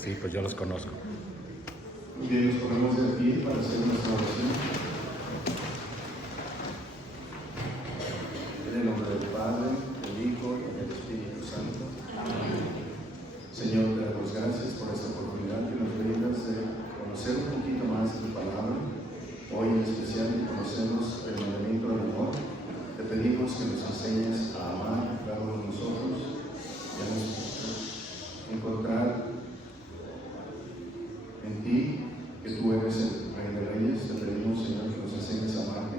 Sí, pues yo los conozco. Bien, nos ponemos de pie para hacer nuestra oración. En el nombre del Padre, del Hijo y del Espíritu Santo. Amén. Señor, te damos gracias por esta oportunidad que nos brindas de conocer un poquito más de tu palabra. Hoy en especial que conocemos el mandamiento del amor, te pedimos que nos enseñes a amar a cada uno de nosotros y a encontrar en ti, que tú eres el Rey de Reyes. Te pedimos, Señor, que nos enseñes a amarte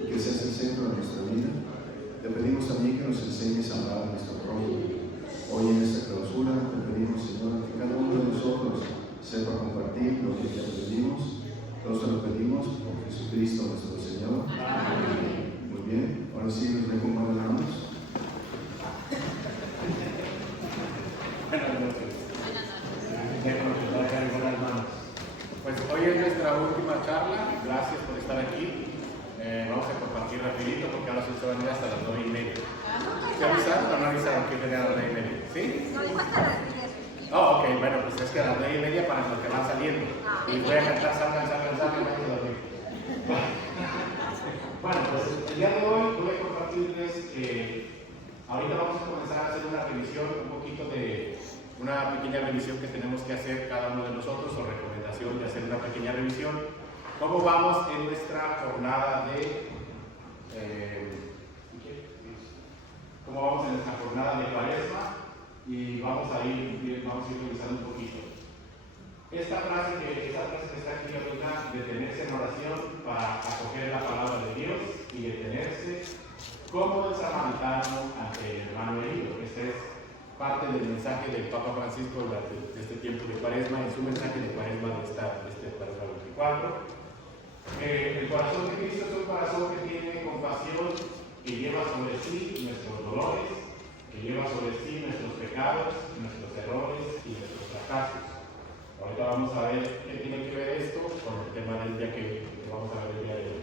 y que seas el centro de nuestra vida. Te pedimos también que nos enseñes a amar a nuestro prójimo. Hoy en esta clausura te pedimos, Señor, que cada uno de nosotros sepa compartir lo que te pedimos. Todos te lo pedimos por Jesucristo nuestro Señor. Amén. Muy bien, ahora sí los dejo con las manos. Pues hoy es nuestra última charla, gracias por estar aquí. Vamos a compartir rapidito porque ahora se van a ir hasta las 9:30. ¿Se avisaron o no avisaron que tenían a las 9:30? ¿Sí? No le falta las 10. Oh, ok, bueno, pues es que a las 9:30 para los que van saliendo. Y voy a cantar, salgan, vamos a dormir. Bueno, pues el día de hoy voy a compartirles, ahorita vamos a comenzar a hacer una revisión, un poquito de una pequeña revisión que tenemos que hacer cada uno de nosotros, o recomendación de hacer una pequeña revisión. ¿Cómo vamos en nuestra jornada de Cuaresma? Y vamos a ir revisando un poquito. Esta frase que está aquí ahorita, detenerse en oración para acoger la palabra de Dios y detenerse como el samaritano ante el hermano herido. Este es parte del mensaje del Papa Francisco durante este tiempo de Cuaresma, en su mensaje de Cuaresma de este Cuaresma 24. El corazón de Cristo es un corazón que tiene compasión, que lleva sobre sí nuestros dolores, que lleva sobre sí nuestros pecados, nuestros errores y nuestros fracasos. Ahorita vamos a ver qué tiene que ver esto con el tema del día que vamos a ver el día de hoy.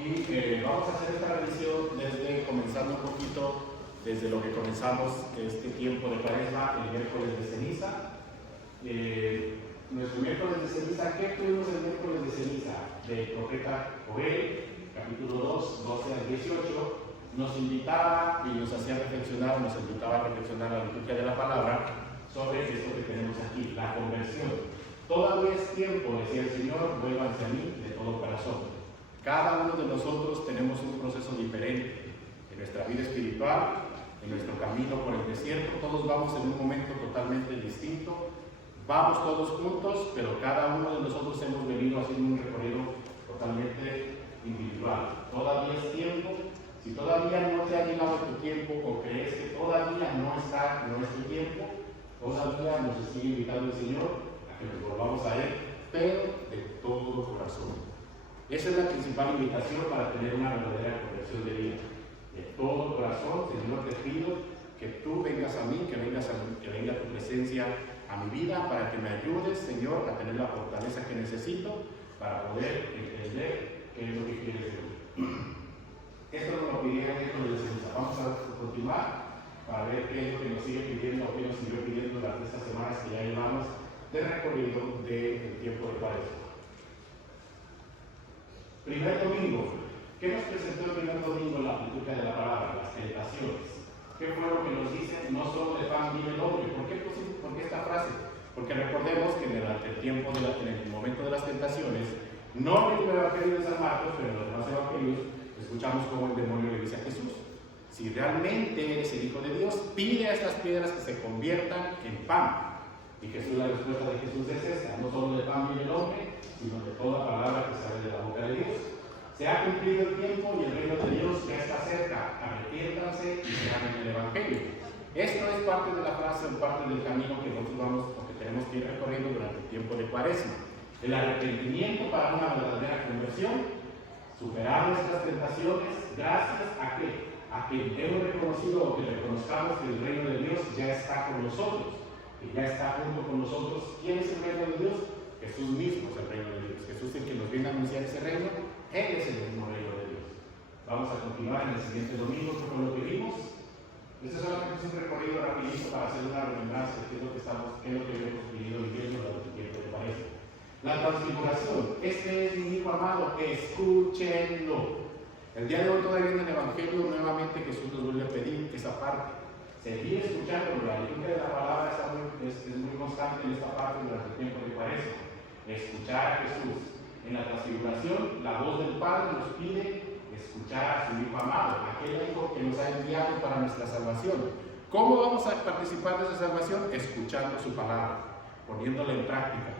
Y vamos a hacer esta revisión comenzando un poquito desde lo que comenzamos este tiempo de Cuaresma, el miércoles de ceniza. Nuestro miércoles de ceniza, ¿qué tuvimos el miércoles de ceniza? De profeta Joel, capítulo 2, 12 al 18, nos invitaba y nos hacía reflexionar, nos invitaba a reflexionar la liturgia de la palabra sobre esto que tenemos aquí, la conversión. Todavía es tiempo, decía el Señor, vuélvanse a mí de todo corazón. Cada uno de nosotros tenemos un proceso diferente en nuestra vida espiritual, en nuestro camino por el desierto. Todos vamos en un momento totalmente distinto. Vamos todos juntos, pero cada uno de nosotros hemos venido haciendo un recorrido totalmente individual. Todavía es tiempo. Si todavía no te ha llegado tu tiempo o crees que todavía no es tu tiempo, todavía nos sigue invitando el Señor a que nos volvamos a Él, pero de todo corazón. Esa es la principal invitación para tener una verdadera conversión de vida. De todo corazón, Señor, te pido que tú vengas a mí, que venga tu presencia a mi vida, para que me ayudes, Señor, a tener la fortaleza que necesito para poder entender qué es lo que quieres de mí. Esto nos lo pidieron miércoles de ceniza. Vamos a continuar para ver qué es lo que nos sigue pidiendo o qué nos siguió pidiendo durante estas semanas que ya llevamos de recorrido del tiempo de Cuaresma. Primer domingo. ¿Qué nos presentó el primer domingo la liturgia de la palabra? Las tentaciones. ¿Qué fue lo que nos dice? No solo de pan vive el hombre. ¿Por qué esta frase? Porque recordemos que durante el tiempo, en el momento de las tentaciones, no en el Evangelio de San Marcos, pero en los demás evangelios, escuchamos cómo el demonio le dice a Jesús: si realmente eres el Hijo de Dios, pide a estas piedras que se conviertan en pan. Y Jesús, la respuesta de Jesús es esta: no solo de pan vive el hombre, sino de toda palabra que sale de la boca de Dios. Se ha cumplido el tiempo y el reino de Dios ya está cerca. Arrepiéntanse y crean en el Evangelio. Esto es parte de la frase o parte del camino que nosotros vamos, o que tenemos que ir recorriendo durante el tiempo de Cuaresma. El arrepentimiento para una verdadera conversión, superar nuestras tentaciones, gracias a que hemos reconocido o que reconozcamos que el reino de Dios ya está con nosotros, que ya está junto con nosotros. ¿Quién es el reino de Dios? Jesús mismo es el reino de Dios. Jesús es el que nos viene a anunciar ese reino. Él es el mismo reino de Dios. Vamos a continuar en el siguiente domingo con lo que vimos. Este es solamente un recorrido rapidito para hacer una remembranza de qué es lo que hemos venido viviendo durante el tiempo, ¿te parece? La transfiguración, este es mi hijo amado, escúchenlo. El día de hoy todavía en el Evangelio nuevamente Jesús nos vuelve a pedir esa parte. Seguir escuchando, la lectura de la palabra es muy constante en esta parte durante el tiempo de Cuaresma. Escuchar a Jesús. En la transfiguración, la voz del Padre nos pide escuchar a su Hijo amado, aquel Hijo que nos ha enviado para nuestra salvación. ¿Cómo vamos a participar de esa salvación? Escuchando su palabra, poniéndola en práctica.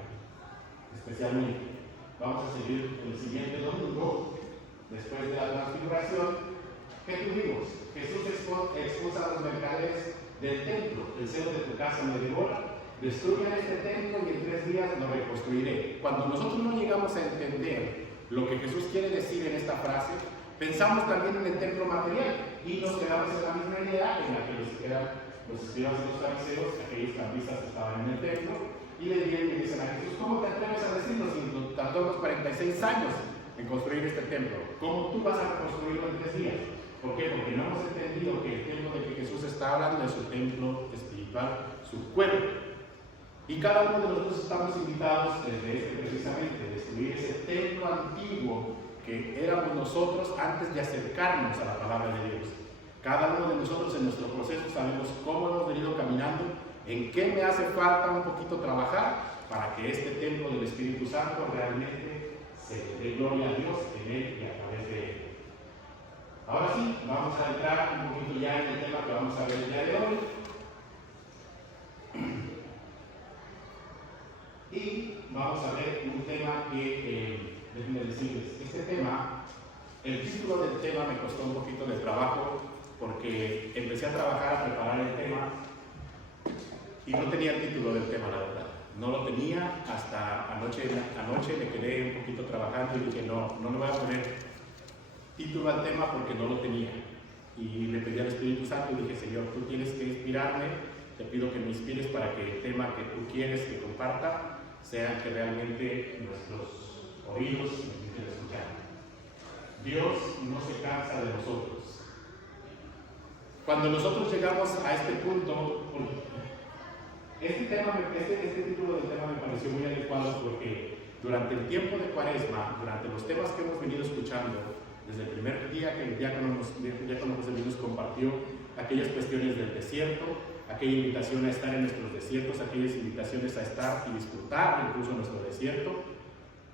Especialmente, vamos a seguir el siguiente domingo, después de la transfiguración. ¿Qué tuvimos? Jesús expulsa a los mercaderes del templo. El celo de tu casa me devora. Destruyan este templo y en 3 días lo reconstruiré. Cuando nosotros no llegamos a entender lo que Jesús quiere decir en esta frase, pensamos también en el templo material y nos quedamos en la misma idea en la que los escribas y los fariseos, aquellos cambistas que estaban en el templo, y le dicen a Jesús: ¿cómo te atreves a decirnos si tardó los 46 años en construir este templo? ¿Cómo tú vas a reconstruirlo en 3 días? ¿Por qué? Porque no hemos entendido que el templo de que Jesús está hablando es su templo espiritual, su cuerpo. Y cada uno de nosotros estamos invitados desde precisamente destruir ese templo antiguo que éramos nosotros antes de acercarnos a la palabra de Dios. Cada uno de nosotros en nuestro proceso sabemos cómo hemos venido caminando, en qué me hace falta un poquito trabajar para que este templo del Espíritu Santo realmente se dé gloria a Dios en él y a través de él. Ahora sí, vamos a entrar un poquito ya en el tema que vamos a ver el día de hoy. Y vamos a ver un tema que, déjenme decirles, este tema, el título del tema me costó un poquito de trabajo porque empecé a trabajar, a preparar el tema y no tenía el título del tema, la verdad. No lo tenía hasta anoche me quedé un poquito trabajando y dije, no le voy a poner título al tema porque no lo tenía. Y le pedí al Espíritu Santo y dije: Señor, tú tienes que inspirarme, te pido que me inspires para que el tema que tú quieres que comparta sea que realmente nuestros oídos necesiten escuchar. Dios no se cansa de nosotros. Cuando nosotros llegamos a este punto, este título del tema me pareció muy adecuado porque durante el tiempo de Cuaresma, durante los temas que hemos venido escuchando, desde el primer día que el diácono José Luis nos compartió aquellas cuestiones del desierto, aquella invitación a estar en nuestros desiertos, aquellas invitaciones a estar y disfrutar incluso nuestro desierto,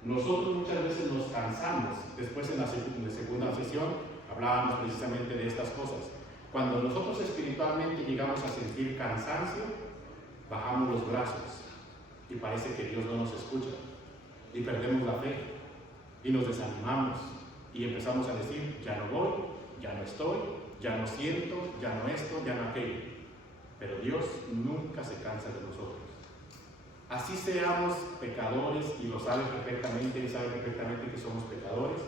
nosotros muchas veces nos cansamos. Después en la segunda sesión hablábamos precisamente de estas cosas. Cuando nosotros espiritualmente llegamos a sentir cansancio, bajamos los brazos y parece que Dios no nos escucha y perdemos la fe y nos desanimamos y empezamos a decir: ya no voy, ya no estoy, ya no siento, ya no esto, ya no aquello. Pero Dios nunca se cansa de nosotros. Así seamos pecadores, y lo sabe perfectamente, y sabe perfectamente que somos pecadores,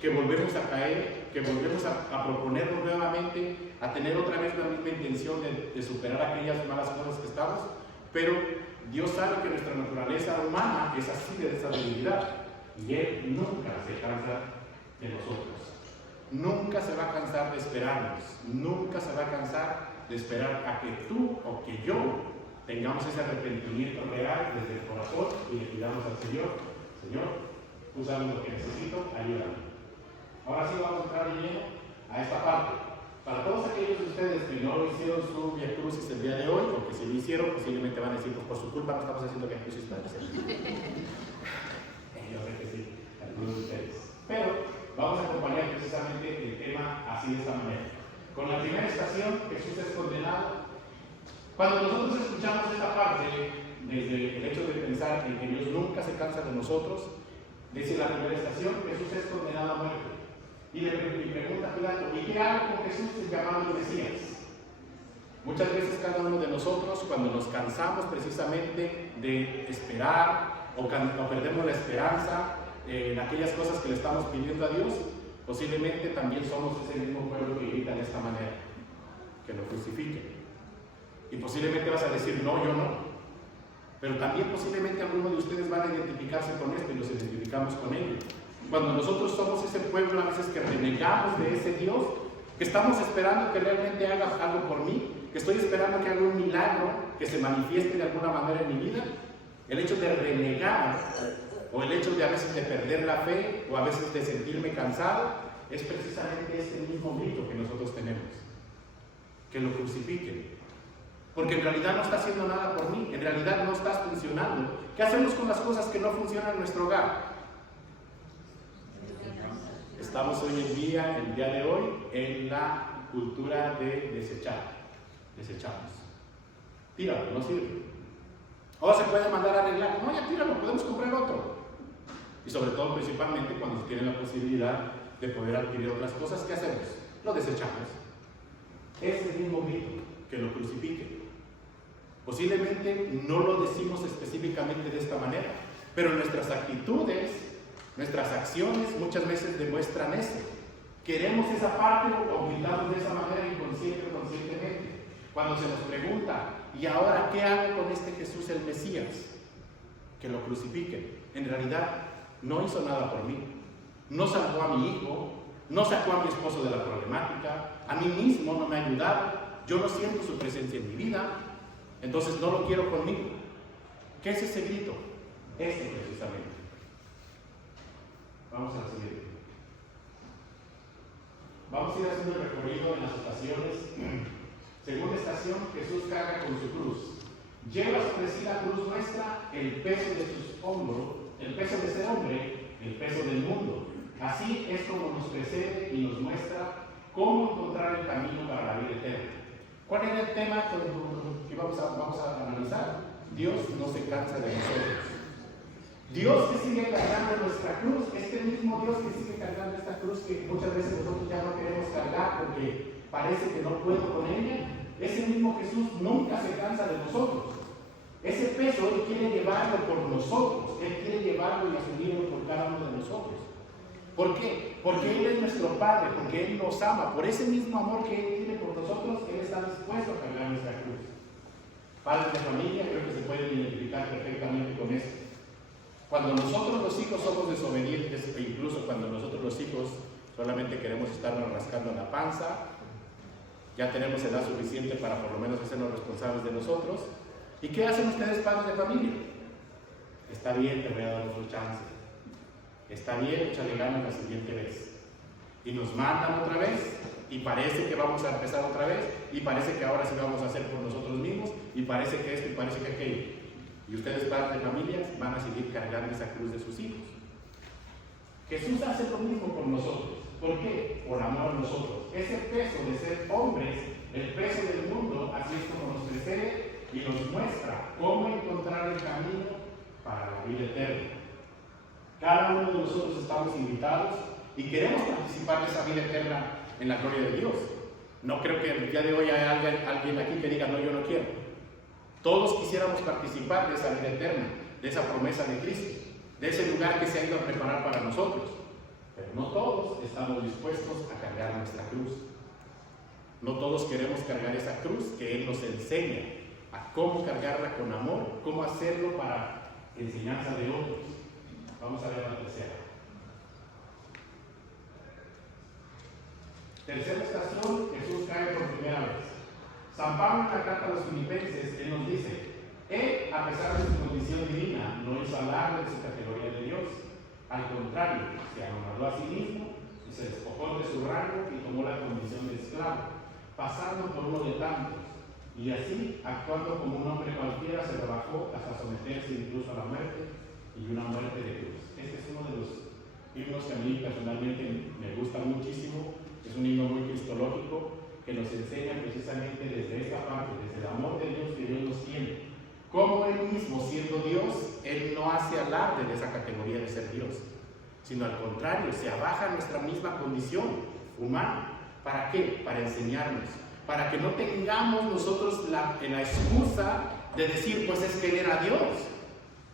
que volvemos a caer, que volvemos a proponernos nuevamente, a tener otra vez la misma intención de superar aquellas malas cosas que estamos, pero Dios sabe que nuestra naturaleza humana es así, de esa debilidad, y Él nunca se cansa de nosotros. Nunca se va a cansar de esperarnos, nunca se va a cansar de esperar a que tú o que yo tengamos ese arrepentimiento real desde el corazón y le pidamos al Señor: Señor, tú sabes lo que necesito, ayúdame. Ahora sí vamos a entrar de lleno a esta parte. Para todos aquellos de ustedes que no hicieron su Vía Crucis el día de hoy, o que si lo hicieron, posiblemente van a decir: pues por su culpa no estamos haciendo Vía Crucis para hacer. Yo sé que sí, algunos de ustedes. Pero vamos a acompañar precisamente el tema así de esta manera. Con la primera estación, Jesús es condenado. Cuando nosotros escuchamos esta parte, desde el hecho de pensar en que Dios nunca se cansa de nosotros, dice la primera estación: Jesús es condenado a muerte. Y le pregunta a Pilato: ¿y qué hago con Jesús llamado el Mesías? Muchas veces cada uno de nosotros, cuando nos cansamos precisamente de esperar o perdemos la esperanza en aquellas cosas que le estamos pidiendo a Dios, posiblemente también somos ese mismo pueblo que grita de esta manera, que lo crucifiquen. Y posiblemente vas a decir: no, yo no. Pero también posiblemente algunos de ustedes van a identificarse con esto y nos identificamos con ello. Cuando nosotros somos ese pueblo a veces que renegamos de ese Dios, que estamos esperando que realmente haga algo por mí, que estoy esperando que haga un milagro, que se manifieste de alguna manera en mi vida. El hecho de renegar, o el hecho de a veces de perder la fe, o a veces de sentirme cansado, es precisamente este mismo grito que nosotros tenemos: que lo crucifiquen. Porque en realidad no está haciendo nada por mí, en realidad no está funcionando. ¿Qué hacemos con las cosas que no funcionan en nuestro hogar? Estamos hoy en día, el día de hoy, en la cultura de desechar. Desechamos. Tíralo, no sirve. O se puede mandar a arreglar. No, ya tíralo, podemos comprar otro. Y sobre todo, principalmente, cuando se tiene la posibilidad de poder adquirir otras cosas, ¿qué hacemos? Lo desechamos. Es el mismo grito, que lo crucifiquen. Posiblemente no lo decimos específicamente de esta manera, pero nuestras actitudes, nuestras acciones muchas veces demuestran eso. Queremos esa parte o gritamos de esa manera inconsciente o conscientemente. Cuando se nos pregunta, ¿y ahora qué hago con este Jesús el Mesías? Que lo crucifiquen. En realidad no hizo nada por mí. No salvó a mi hijo, no sacó a mi esposo de la problemática, a mí mismo no me ha ayudado, yo no siento su presencia en mi vida, entonces no lo quiero conmigo. ¿Qué es ese grito? Este precisamente. Vamos a la siguiente. Vamos a ir haciendo el recorrido en las estaciones. Segunda estación, Jesús carga con su cruz. Lleva sobre sí la cruz nuestra, el peso de sus hombros, el peso de ese hombre, el peso del mundo. Así es como nos precede y nos muestra cómo encontrar el camino para la vida eterna. ¿Cuál era el tema que vamos a analizar? Dios no se cansa de nosotros. Dios que sigue cargando nuestra cruz, este mismo Dios que sigue cargando esta cruz que muchas veces nosotros ya no queremos cargar porque parece que no puedo con ella, ese mismo Jesús nunca se cansa de nosotros. Ese peso Él quiere llevarlo por nosotros, Él quiere llevarlo y asumirlo por cada uno de nosotros. ¿Por qué? Porque Él es nuestro Padre, porque Él nos ama. Por ese mismo amor que Él tiene por nosotros, Él está dispuesto a cargar nuestra cruz. Padres de familia, creo que se pueden identificar perfectamente con esto. Cuando nosotros los hijos somos desobedientes, e incluso cuando nosotros los hijos solamente queremos estarnos rascando la panza, ya tenemos edad suficiente para por lo menos hacernos responsables de nosotros. ¿Y qué hacen ustedes, padres de familia? Está bien, te voy a dar otro chance. Está bien, échale ganas la siguiente vez. Y nos mandan otra vez, y parece que vamos a empezar otra vez, y parece que ahora sí vamos a hacer por nosotros mismos, y parece que esto, y parece que aquello. Y ustedes, padres de familias, van a seguir cargando esa cruz de sus hijos. Jesús hace lo mismo por nosotros. ¿Por qué? Por amor a nosotros. Ese peso de ser hombres, el peso del mundo, así es como nos precede y nos muestra cómo encontrar el camino para la vida eterna. Cada uno de nosotros estamos invitados y queremos participar de esa vida eterna en la gloria de Dios. No creo que el día de hoy haya alguien aquí que diga, no, yo no quiero. Todos quisiéramos participar de esa vida eterna, de esa promesa de Cristo, de ese lugar que se ha ido a preparar para nosotros. Pero no todos estamos dispuestos a cargar nuestra cruz. No todos queremos cargar esa cruz que Él nos enseña a cómo cargarla con amor, cómo hacerlo para enseñanza de otros. Vamos a ver la tercera. Tercera estación, Jesús cae por primera vez. San Pablo en la carta a los Filipenses, él nos dice, Él, a pesar de su condición divina, no hizo alarde de su categoría de Dios. Al contrario, se anonadó a sí mismo y se despojó de su rango y tomó la condición de esclavo, pasando por uno de tantos. Y así, actuando como un hombre cualquiera, se rebajó hasta someterse incluso a la muerte y una muerte de cruz. Este es uno de los himnos que a mí personalmente me gusta muchísimo. Es un himno muy cristológico que nos enseña precisamente desde esta parte, desde el amor de Dios que Dios nos tiene. Como Él mismo, siendo Dios, Él no hace alarde de esa categoría de ser Dios, sino al contrario, se abaja a nuestra misma condición humana. ¿Para qué? Para enseñarnos, para que no tengamos nosotros la excusa de decir, pues es que Él era Dios,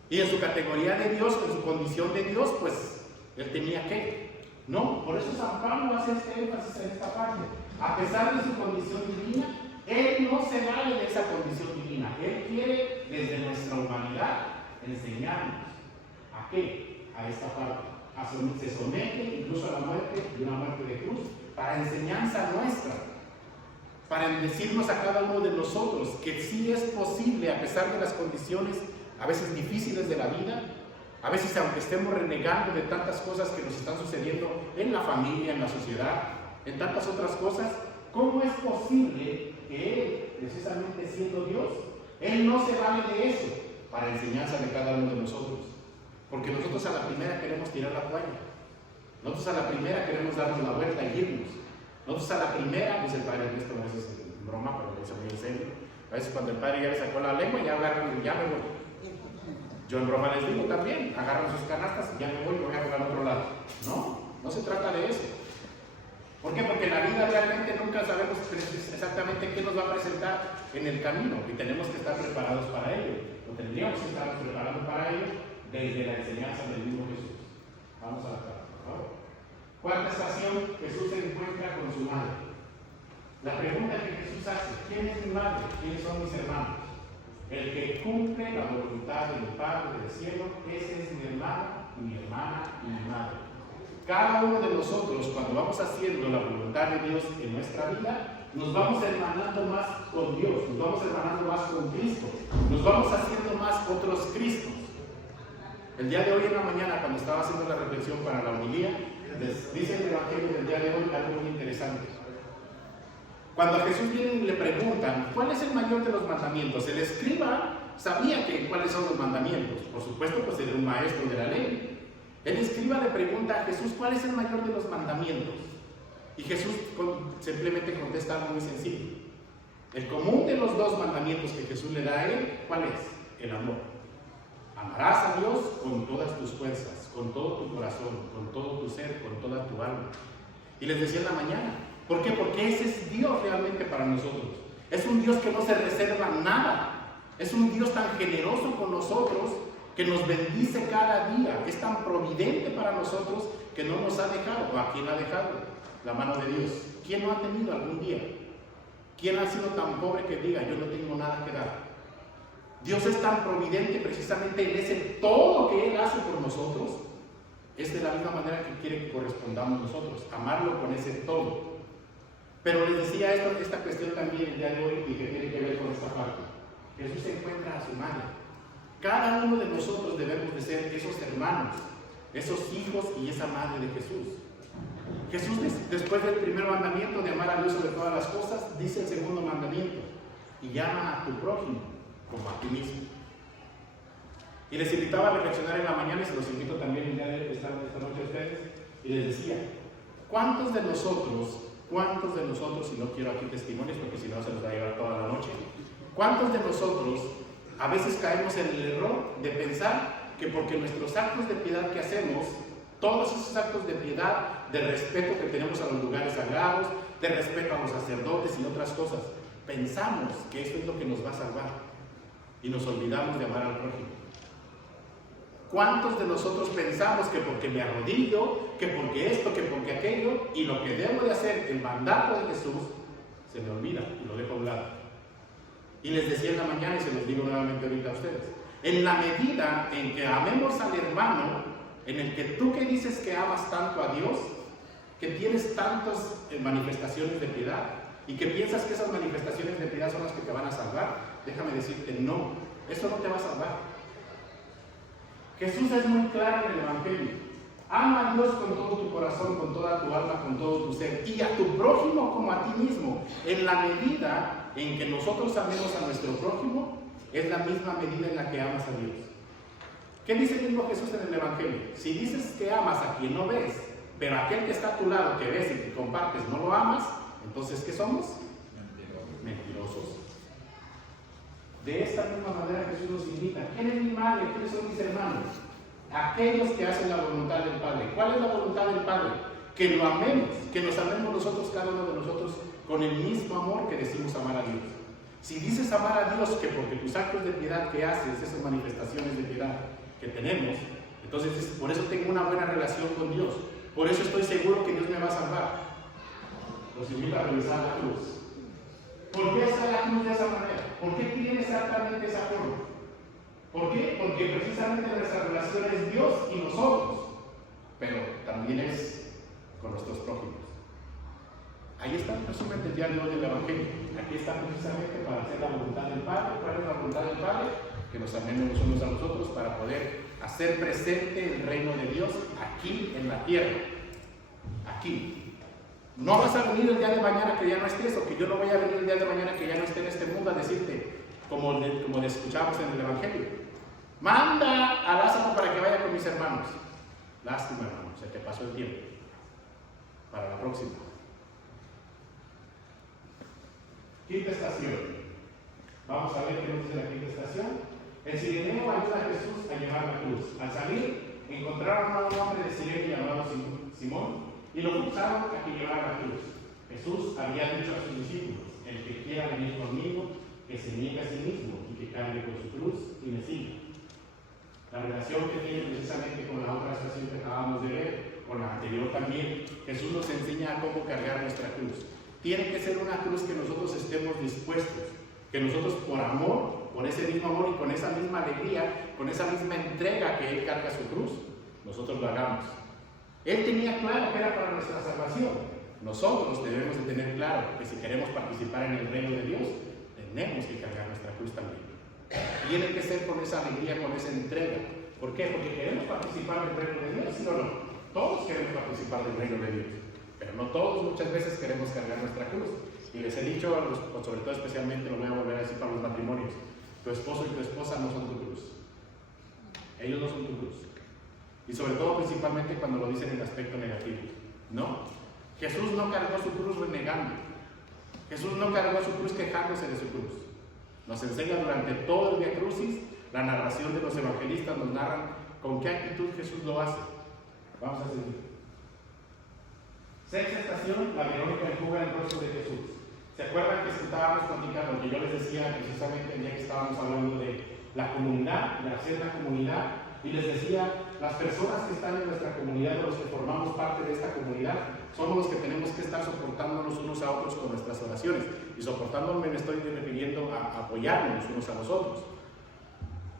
y en su categoría de Dios, en su condición de Dios, pues Él tenía que. No, por eso San Pablo hace este énfasis en esta parte. A pesar de su condición divina, Él no se vale de esa condición divina. Él quiere, desde nuestra humanidad, enseñarnos. ¿A qué? A esta parte. Se somete incluso a la muerte, y una muerte de cruz, para enseñanza nuestra, para decirnos a cada uno de nosotros que sí es posible, a pesar de las condiciones a veces difíciles de la vida, a veces aunque estemos renegando de tantas cosas que nos están sucediendo en la familia, en la sociedad, en tantas otras cosas, ¿cómo es posible que Él, precisamente siendo Dios, Él no se vale de eso para enseñanza de cada uno de nosotros? Porque nosotros a la primera queremos tirar la toalla. Nosotros a la primera queremos darnos la vuelta y irnos. Nosotros a la primera, pues el padre esto a veces es broma, pero lo dice muy en serio. A veces cuando el padre ya le sacó la lengua, ya agarran, ya me voy. Yo en broma les digo también, agarran sus canastas y ya me voy a jugar al otro lado. No se trata de eso. ¿Por qué? Porque en la vida realmente nunca sabemos exactamente qué nos va a presentar en el camino y tenemos que estar preparados para ello. O tendríamos que estar preparados para ello desde la enseñanza del mismo Jesús. Vamos a la cara, por favor. Cuarta estación, Jesús se encuentra con su madre. La pregunta que Jesús hace: ¿quién es mi madre? ¿Quiénes son mis hermanos? El que cumple la voluntad del Padre del cielo, ese es mi hermano, mi hermana y mi madre. Cada uno de nosotros, cuando vamos haciendo la voluntad de Dios en nuestra vida, nos vamos hermanando más con Dios, nos vamos hermanando más con Cristo, nos vamos haciendo más otros Cristos. El día de hoy en la mañana, cuando estaba haciendo la reflexión para la homilía, les dice el Evangelio del día de hoy algo muy interesante. Cuando a Jesús vienen y le preguntan, ¿cuál es el mayor de los mandamientos? El escriba sabía cuáles son los mandamientos. Por supuesto, pues era un maestro de la ley. El escriba le pregunta a Jesús, ¿cuál es el mayor de los mandamientos? Y Jesús simplemente contesta algo muy sencillo. El común de los dos mandamientos que Jesús le da a él, ¿cuál es? El amor. Amarás a Dios con todas tus fuerzas, con todo tu corazón, con todo tu ser, con toda tu alma. Y les decía en la mañana, ¿por qué? Porque ese es Dios realmente para nosotros. Es un Dios que no se reserva nada. Es un Dios tan generoso con nosotros, que nos bendice cada día, que es tan providente para nosotros, que no nos ha dejado. ¿A quién ha dejado? La mano de Dios. ¿Quién no ha tenido algún día? ¿Quién ha sido tan pobre que diga, yo no tengo nada que dar? Dios es tan providente precisamente en ese todo que Él hace por nosotros. Es de la misma manera que quiere que correspondamos nosotros, amarlo con ese todo. Pero les decía esta cuestión también el día de hoy y que tiene que ver con esta parte. Jesús se encuentra a su madre. Cada uno de nosotros debemos de ser esos hermanos, esos hijos y esa madre de Jesús. Jesús, después del primer mandamiento de amar a Dios sobre todas las cosas, dice el segundo mandamiento: y llama a tu prójimo como a ti mismo. Y les invitaba a reflexionar en la mañana, y se los invito también el día de esta noche a ustedes, y les decía, ¿cuántos de nosotros, y no quiero aquí testimonios porque si no se los va a llevar toda la noche, cuántos de nosotros a veces caemos en el error de pensar que porque nuestros actos de piedad que hacemos, todos esos actos de piedad, de respeto que tenemos a los lugares sagrados, de respeto a los sacerdotes y otras cosas, pensamos que eso es lo que nos va a salvar y nos olvidamos de amar al prójimo? ¿Cuántos de nosotros pensamos que porque me arrodillo, que porque esto, que porque aquello, y lo que debo de hacer, el mandato de Jesús, se me olvida y lo dejo a un lado? Y les decía en la mañana y se los digo nuevamente ahorita a ustedes, en la medida en que amemos al hermano, en el que tú que dices que amas tanto a Dios, que tienes tantas manifestaciones de piedad y que piensas que esas manifestaciones de piedad son las que te van a salvar, déjame decirte, no, eso no te va a salvar. Jesús es muy claro en el Evangelio: ama a Dios con todo tu corazón, con toda tu alma, con todo tu ser, y a tu prójimo como a ti mismo. En la medida en que nosotros amemos a nuestro prójimo, es la misma medida en la que amas a Dios. ¿Qué dice el mismo Jesús en el Evangelio? Si dices que amas a quien no ves, pero a aquel que está a tu lado, que ves y que compartes, no lo amas, entonces ¿qué somos? Mentirosos. De esta misma manera Jesús nos invita: ¿quién es mi madre? ¿Quiénes son mis hermanos? Aquellos que hacen la voluntad del Padre. ¿Cuál es la voluntad del Padre? Que lo amemos, que nos amemos nosotros, cada uno de nosotros, con el mismo amor que decimos amar a Dios. Si dices amar a Dios que porque tus actos de piedad que haces, esas manifestaciones de piedad que tenemos, entonces por eso tengo una buena relación con Dios, por eso estoy seguro que Dios me va a salvar. Los invito a revisar la cruz. ¿Por qué está la cruz de esa manera? ¿Por qué tiene exactamente esa forma? ¿Por qué? Porque precisamente nuestra relación es Dios y nosotros, pero también es con nuestros prójimos. Ahí está el resumen del día de hoy del Evangelio. Aquí está precisamente para hacer la voluntad del Padre. ¿Cuál es la voluntad del Padre? Que nos amemos los unos a los otros para poder hacer presente el reino de Dios aquí en la tierra. Aquí. No vas a venir el día de mañana que ya no estés, o que yo no voy a venir el día de mañana que ya no esté en este mundo a decirte, como le escuchamos en el Evangelio, manda a Lázaro para que vaya con mis hermanos. Lástima, hermano, se te pasó el tiempo. Para la próxima. Quinta estación. Vamos a ver qué nos dice la quinta estación. El cireneo ayuda a Jesús a llevar la cruz. Al salir, encontraron a un hombre de Cirene llamado Simón y lo forzaron a que llevara la cruz. Jesús había dicho a sus discípulos: el que quiera venir conmigo, que se niegue a sí mismo y que cargue con su cruz y me siga. La relación que tiene precisamente con la otra estación que acabamos de ver, con la anterior también, Jesús nos enseña a cómo cargar nuestra cruz. Tiene que ser una cruz que nosotros estemos dispuestos, que nosotros por amor, por ese mismo amor y con esa misma alegría, con esa misma entrega que Él carga su cruz, nosotros lo hagamos. Él tenía claro que era para nuestra salvación. Nosotros debemos de tener claro que si queremos participar en el reino de Dios, tenemos que cargar nuestra cruz también. Tiene que ser con esa alegría, con esa entrega. ¿Por qué? Porque queremos participar del reino de Dios, ¿sí o no? Todos queremos participar del reino de Dios, pero no todos muchas veces queremos cargar nuestra cruz. Y les he dicho, sobre todo especialmente, lo voy a volver a decir para los matrimonios: tu esposo y tu esposa no son tu cruz. Ellos no son tu cruz. Y sobre todo, principalmente cuando lo dicen en el aspecto negativo. No. Jesús no cargó su cruz renegando. Jesús no cargó su cruz quejándose de su cruz. Nos enseña durante todo el Vía Crucis, la narración de los evangelistas nos narran con qué actitud Jesús lo hace. Vamos a seguir. Sexta estación, la Verónica enjuga el rostro de Jesús. ¿Se acuerdan que estábamos platicando, que yo les decía precisamente el día que estábamos hablando de la comunidad, de hacer la comunidad, y les decía, las personas que están en nuestra comunidad, los que formamos parte de esta comunidad, somos los que tenemos que estar soportándonos unos a otros con nuestras oraciones? Y soportándome me estoy refiriendo a apoyarnos unos a los otros.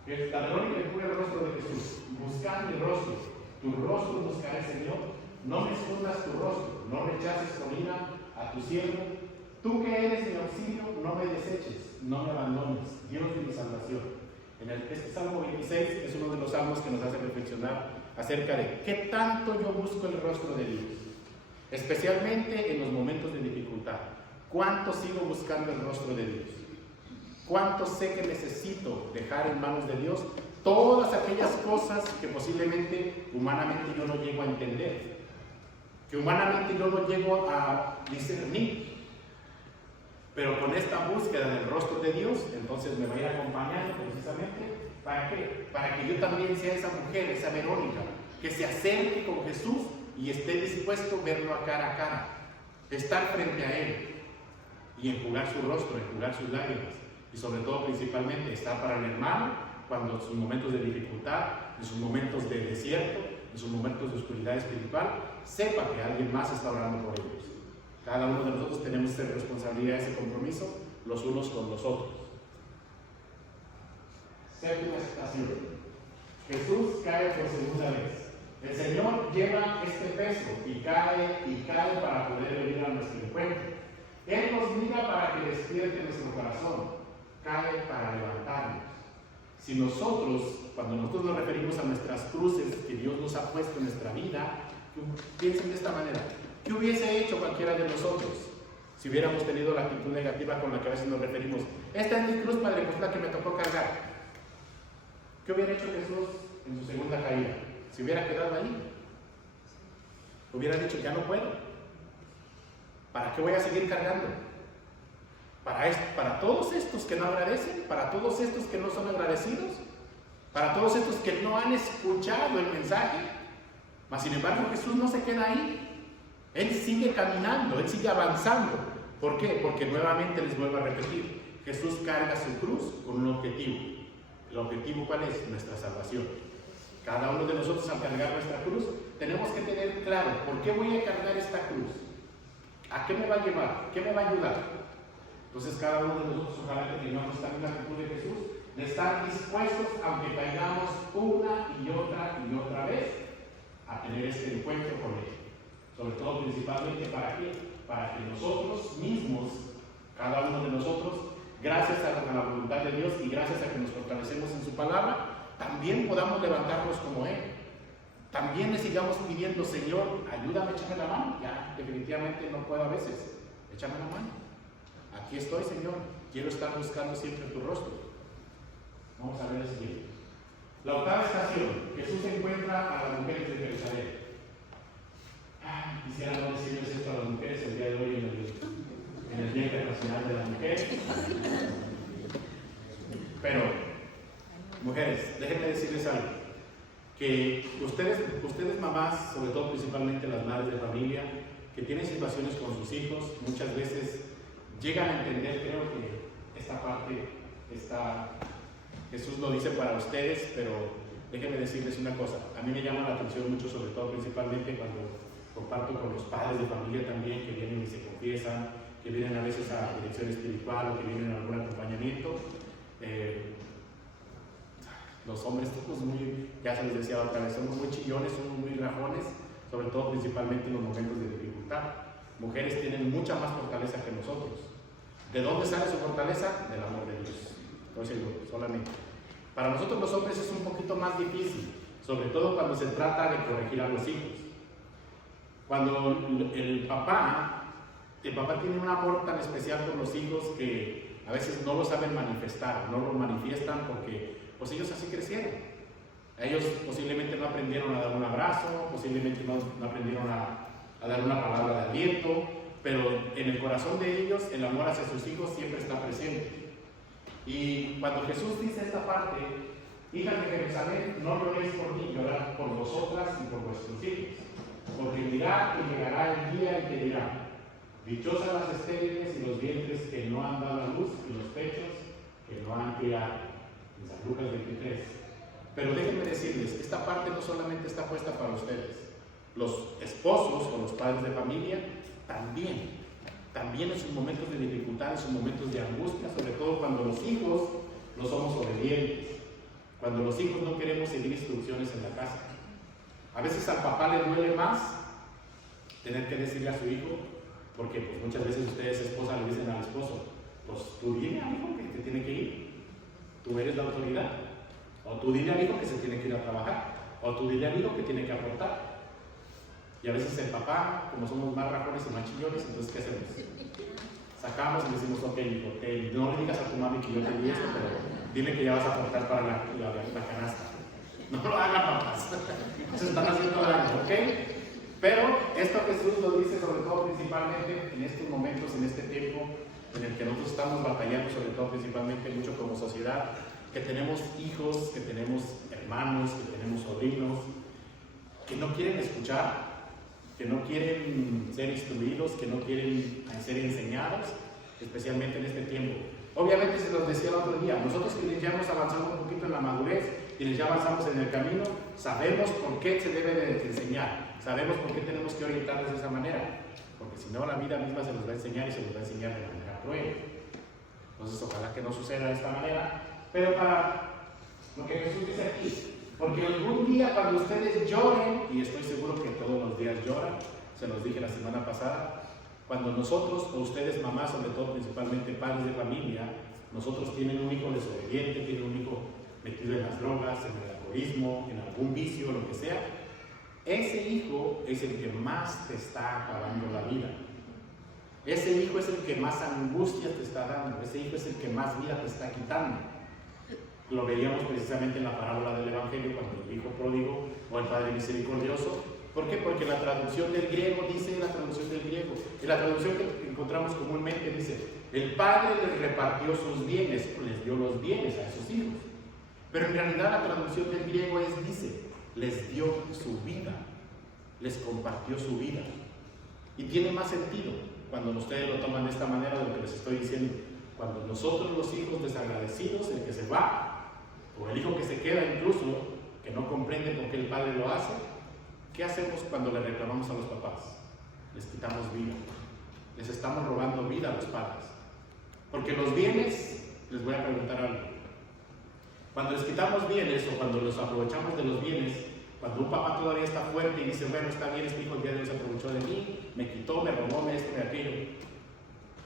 La Verónica enjuga el rostro de Jesús. Buscad mi rostro, tu rostro buscaré, Señor. No me escondas tu rostro, no rechaces con ira a tu siervo. Tú que eres mi auxilio, no me deseches, no me abandones, Dios de mi salvación. Este Salmo 26 es uno de los salmos que nos hace reflexionar acerca de qué tanto yo busco el rostro de Dios, especialmente en los momentos de dificultad. ¿Cuánto sigo buscando el rostro de Dios? ¿Cuánto sé que necesito dejar en manos de Dios todas aquellas cosas que posiblemente humanamente yo no llego a entender, que humanamente yo no llego a discernir? Pero con esta búsqueda del rostro de Dios, entonces me va a ir acompañando precisamente. ¿Para qué? Para que yo también sea esa mujer, esa Verónica, que se acerque con Jesús y esté dispuesto a verlo a cara, estar frente a Él y enjugar su rostro, enjugar sus lágrimas. Y sobre todo, principalmente, estar para el hermano cuando en sus momentos de dificultad, en sus momentos de desierto, en sus momentos de oscuridad espiritual, sepa que alguien más está orando por ellos. Cada uno de nosotros tenemos esa responsabilidad, ese compromiso, los unos con los otros. Séptima estación. Jesús cae por segunda vez. El Señor lleva este peso y cae para poder venir a nuestro encuentro. Él nos mira para que despierte nuestro corazón, cae para levantarnos. Si nosotros, cuando nosotros nos referimos a nuestras cruces que Dios nos ha puesto en nuestra vida, piensen de esta manera: ¿qué hubiese hecho cualquiera de nosotros si hubiéramos tenido la actitud negativa con la que a veces nos referimos? Esta es mi cruz, Padre, pues la que me tocó cargar. ¿Qué hubiera hecho Jesús en su segunda caída? ¿Se hubiera quedado ahí? Hubiera dicho: ya no puedo. ¿Para qué voy a seguir cargando? Para todos estos que no agradecen, para todos estos que no son agradecidos, para todos estos que no han escuchado el mensaje. Mas sin embargo, Jesús no se queda ahí. Él sigue caminando, Él sigue avanzando. ¿Por qué? Porque nuevamente les vuelvo a repetir, Jesús carga su cruz con un objetivo. ¿El objetivo cuál es? Nuestra salvación. Cada uno de nosotros, al cargar nuestra cruz, tenemos que tener claro: ¿por qué voy a cargar esta cruz? ¿A qué me va a llevar? ¿Qué me va a ayudar? Entonces cada uno de nosotros, ojalá que tengamos también la actitud de Jesús, de estar dispuestos, aunque caigamos una y otra vez, a tener este encuentro con Él. Sobre todo, principalmente, ¿para qué? para que nosotros mismos, cada uno de nosotros, gracias a la voluntad de Dios y gracias a que nos fortalecemos en su palabra, también podamos levantarnos como Él. También le sigamos pidiendo, Señor, ayúdame, échame la mano. Ya, definitivamente no puedo a veces. Échame la mano. Aquí estoy, Señor. Quiero estar buscando siempre tu rostro. Vamos a ver el siguiente. La octava estación. Jesús encuentra a las mujeres de Jerusalén. Quisiera no decirles esto a las mujeres el día de hoy en el Día Internacional de la Mujer. Pero, mujeres, déjenme decirles algo. Que ustedes mamás, sobre todo principalmente las madres de familia, que tienen situaciones con sus hijos, muchas veces llegan a entender, creo que esta parte Jesús lo dice para ustedes, pero déjenme decirles una cosa, a mí me llama la atención mucho, sobre todo principalmente cuando comparto con los padres de familia también, que vienen y se confiesan, que vienen a veces a dirección espiritual o que vienen a algún acompañamiento. Los hombres somos muy, ya se les decía otra vez, somos muy chillones, somos muy rajones, sobre todo principalmente en los momentos de dificultad. Mujeres tienen mucha más fortaleza que nosotros. ¿De dónde sale su fortaleza? Del amor de Dios. Estoy seguro, solamente. Para nosotros los hombres es un poquito más difícil, sobre todo cuando se trata de corregir a los hijos. Cuando el papá tiene un amor tan especial con los hijos que a veces no lo saben manifestar, no lo manifiestan porque pues ellos así crecieron. Ellos posiblemente no aprendieron a dar un abrazo, posiblemente no aprendieron a dar una palabra de aliento, pero en el corazón de ellos el amor hacia sus hijos siempre está presente. Y cuando Jesús dice esta parte, hijas de Jerusalén, no lloréis por mí, llorad por vosotras y por vuestros hijos, porque mirad que llegará el día en que dirán, dichosas las estériles y los vientres que no han dado a luz y los pechos que no han criado. En San Lucas 23. Pero déjenme decirles, esta parte no solamente está puesta para ustedes. Los esposos o los padres de familia también en sus momentos de dificultad, en sus momentos de angustia, sobre todo cuando los hijos no somos obedientes, cuando los hijos no queremos seguir instrucciones en la casa. A veces al papá le duele más tener que decirle a su hijo, porque pues, muchas veces ustedes, esposa, le dicen al esposo, pues tú dile al hijo que te tiene que ir. Tú eres la autoridad. O tú dile al hijo que se tiene que ir a trabajar. O tú dile al hijo que tiene que aportar. Y a veces el papá, como somos más rajones y más chillones, entonces ¿qué hacemos? Sacamos y decimos, ok, hijo, no le digas a tu mami que yo te di esto, pero dile que ya vas a aportar para la canasta. No lo hagan, papás. Se están haciendo daño, ¿ok? Pero esto Jesús lo dice sobre todo principalmente en estos momentos, en este tiempo en el que nosotros estamos batallando, sobre todo principalmente mucho como sociedad, que tenemos hijos, que tenemos hermanos, que tenemos sobrinos, que no quieren escuchar, que no quieren ser instruidos, que no quieren ser enseñados, especialmente en este tiempo. Obviamente se los decía el otro día, nosotros quienes ya hemos avanzado un poquito en la madurez, quienes ya avanzamos en el camino, sabemos por qué se debe de enseñar, sabemos por qué tenemos que orientarnos de esa manera, porque si no la vida misma se nos va a enseñar y se nos va a enseñar de manera cruel. Entonces ojalá que no suceda de esta manera, pero para lo que Jesús dice aquí, porque algún día cuando ustedes lloren, y estoy seguro que todos los días lloran, se los dije la semana pasada, cuando nosotros o ustedes mamás, sobre todo principalmente padres de familia, nosotros tienen un hijo desobediente, tienen un hijo metido en las drogas, en el alcoholismo, en algún vicio, lo que sea, ese hijo es el que más te está acabando la vida. Ese hijo es el que más angustia te está dando, ese hijo es el que más vida te está quitando. Lo veíamos precisamente en la parábola del Evangelio cuando el hijo pródigo o el padre misericordioso. ¿Por qué? Porque la traducción del griego dice, y la traducción que encontramos comúnmente dice, el padre les repartió sus bienes, les dio los bienes a esos hijos. Pero en realidad la traducción del griego dice, les dio su vida, les compartió su vida. Y tiene más sentido cuando ustedes lo toman de esta manera de lo que les estoy diciendo. Cuando nosotros los hijos desagradecidos, el que se va, o el hijo que se queda incluso, que no comprende por qué el padre lo hace, ¿qué hacemos cuando le reclamamos a los papás? Les quitamos vida. Les estamos robando vida a los padres. Porque los bienes, les voy a preguntar algo. Cuando les quitamos bienes o cuando los aprovechamos de los bienes, Cuando un papá todavía está fuerte y dice, bueno, está bien, este hijo el día de hoy se aprovechó de mí, me quitó, me robó, me esto, me aquello.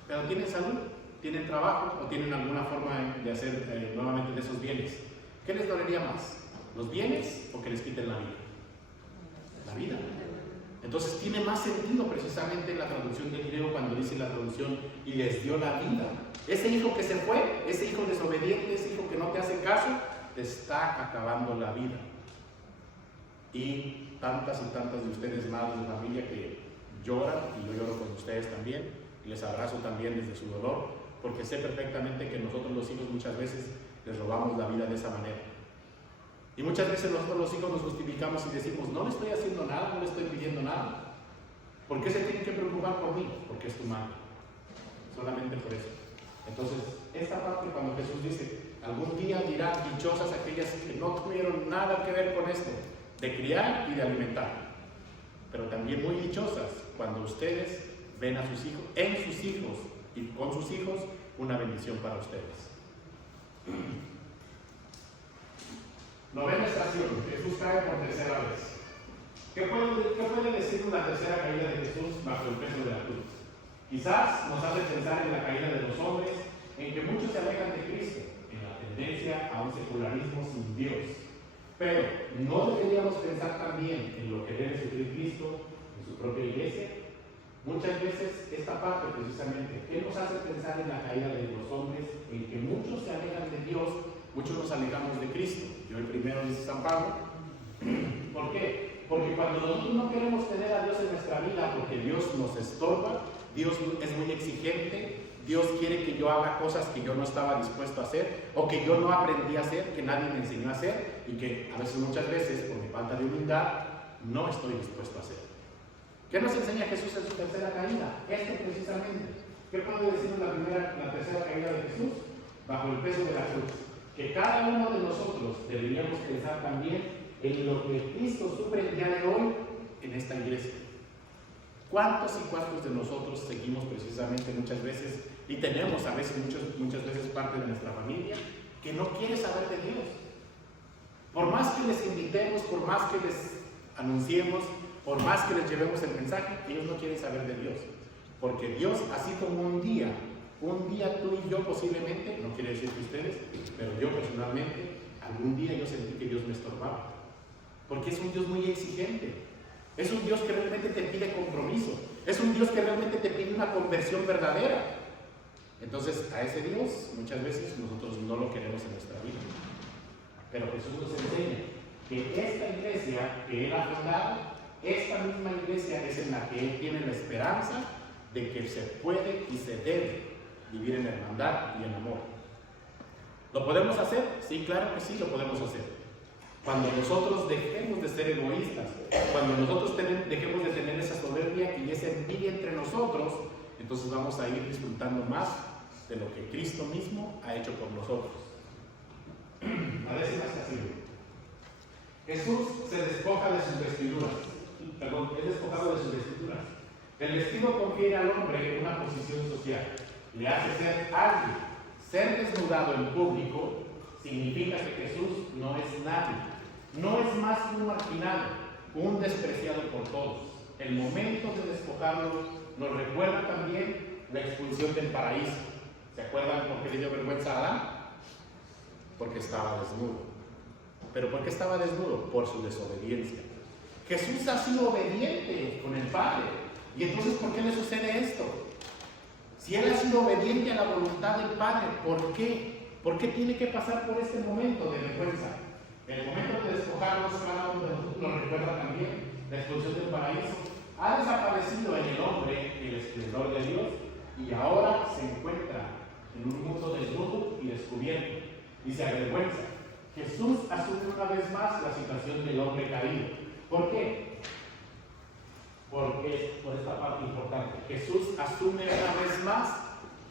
Pero tienen salud, tienen trabajo o tienen alguna forma de hacer nuevamente de esos bienes. ¿Qué les dolería más? ¿Los bienes o que les quiten la vida? La vida. Entonces tiene más sentido precisamente la traducción del griego cuando dice la traducción y les dio la vida. Ese hijo que se fue, ese hijo desobediente, ese hijo que no te hace caso, te está acabando la vida. Y tantas de ustedes, madres de familia, que lloran, y yo lloro con ustedes también, y les abrazo también desde su dolor, porque sé perfectamente que nosotros los hijos muchas veces les robamos la vida de esa manera. Y muchas veces nosotros los hijos nos justificamos y decimos, no le estoy haciendo nada, no le estoy pidiendo nada. ¿Por qué se tiene que preocupar por mí? Porque es tu madre. Solamente por eso. Entonces, esta parte cuando Jesús dice, algún día dirán dichosas aquellas que no tuvieron nada que ver con esto, de criar y de alimentar. Pero también muy dichosas cuando ustedes ven a sus hijos, en sus hijos y con sus hijos, una bendición para ustedes. Novena estación, Jesús cae por tercera vez. ¿Qué puede decirnos la tercera caída de Jesús bajo el peso de la cruz? Quizás nos hace pensar en la caída de los hombres, en que muchos se alejan de Cristo, en la tendencia a un secularismo sin Dios. Pero, ¿no deberíamos pensar también en lo que debe sufrir Cristo en su propia iglesia? Muchas veces esta parte precisamente, ¿qué nos hace pensar en la caída de los hombres? En que muchos se alejan de Dios, muchos nos alejamos de Cristo. Yo el primero, dice San Pablo. ¿Por qué? Porque cuando nosotros no queremos tener a Dios en nuestra vida porque Dios nos estorba, Dios es muy exigente, Dios quiere que yo haga cosas que yo no estaba dispuesto a hacer o que yo no aprendí a hacer, que nadie me enseñó a hacer y que a veces, muchas veces, por mi falta de humildad, no estoy dispuesto a hacer. ¿Qué nos enseña Jesús en su tercera caída? Esto precisamente. ¿Qué puede decirnos la tercera caída de Jesús? Bajo el peso de la cruz. Que cada uno de nosotros deberíamos pensar también en lo que Cristo sufre el día de hoy en esta iglesia. ¿Cuántos y cuántos de nosotros seguimos precisamente muchas veces y tenemos a veces, muchas veces parte de nuestra familia que no quiere saber de Dios? Por más que les invitemos, por más que les anunciemos, por más que les llevemos el mensaje, ellos no quieren saber de Dios. Porque Dios, así como un día tú y yo posiblemente, no quiere decir que ustedes, pero yo personalmente, algún día yo sentí que Dios me estorbaba. Porque es un Dios muy exigente. Es un Dios que realmente te pide compromiso. Es un Dios que realmente te pide una conversión verdadera. Entonces, a ese Dios muchas veces nosotros no lo queremos en nuestra vida. Pero Jesús nos enseña que esta iglesia que Él ha fundado, esta misma iglesia es en la que Él tiene la esperanza de que se puede y se debe vivir en hermandad y en amor. ¿Lo podemos hacer? Sí, claro que sí, lo podemos hacer. Cuando nosotros dejemos de ser egoístas, cuando nosotros dejemos de tener esa soberbia y esa envidia entre nosotros, entonces vamos a ir disfrutando más de lo que Cristo mismo ha hecho por nosotros. La décima estación. Jesús se despoja de sus vestiduras. Es despojado de sus vestiduras. El vestido confiere al hombre una posición social. Le hace ser alguien. Ser desnudado en público significa que Jesús no es nadie. No es más que un marginado, un despreciado por todos. El momento de despojarlo nos recuerda también la expulsión del paraíso. ¿Se acuerdan por qué le dio vergüenza a Adán? Porque estaba desnudo. ¿Pero por qué estaba desnudo? Por su desobediencia. Jesús ha sido obediente con el Padre. ¿Y entonces por qué le sucede esto? Si Él ha sido obediente a la voluntad del Padre, ¿por qué? ¿Por qué tiene que pasar por este momento de vergüenza? El momento de despojarnos, cada uno de nosotros nos recuerda también la expulsión del paraíso. Ha desaparecido en el hombre el esplendor de Dios y ahora se encuentra en un mundo desnudo y descubierto y se avergüenza. Jesús asume una vez más la situación del hombre caído. ¿Por qué? Porque por esta parte importante. Jesús asume una vez más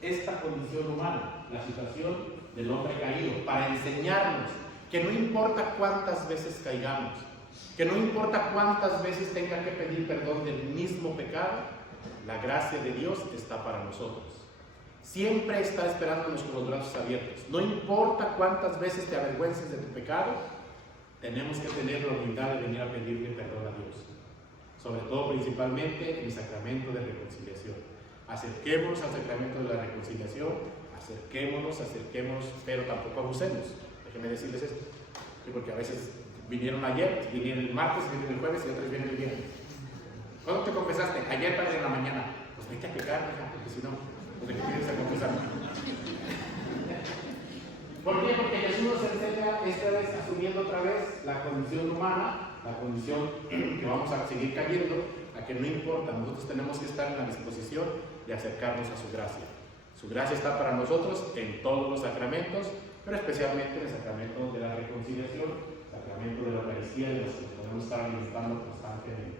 esta condición humana, la situación del hombre caído, para enseñarnos que no importa cuántas veces caigamos, que no importa cuántas veces tenga que pedir perdón del mismo pecado, la gracia de Dios está para nosotros. Siempre está esperándonos con los brazos abiertos. No importa cuántas veces te avergüences de tu pecado, tenemos que tener la humildad de venir a pedirle perdón a Dios, sobre todo principalmente en el sacramento de reconciliación. Acerquémonos al sacramento de la reconciliación, acerquémonos, pero tampoco abusemos. Déjenme decirles esto, porque a veces vinieron ayer, vinieron el martes, vinieron el jueves y otros vienen el viernes. ¿Cuándo te confesaste? Ayer, padre, en la mañana. Pues vete a pecar, hija, porque si no, pues de qué tienes a confesar. ¿Por qué? Porque Jesús nos enseña esta vez, asumiendo otra vez la condición humana, la condición que vamos a seguir cayendo, a que no importa, nosotros tenemos que estar en la disposición de acercarnos a su gracia. Su gracia está para nosotros en todos los sacramentos, pero especialmente en el sacramento de la reconciliación, sacramento de la Eucaristía, de los que podemos estar alimentando constantemente.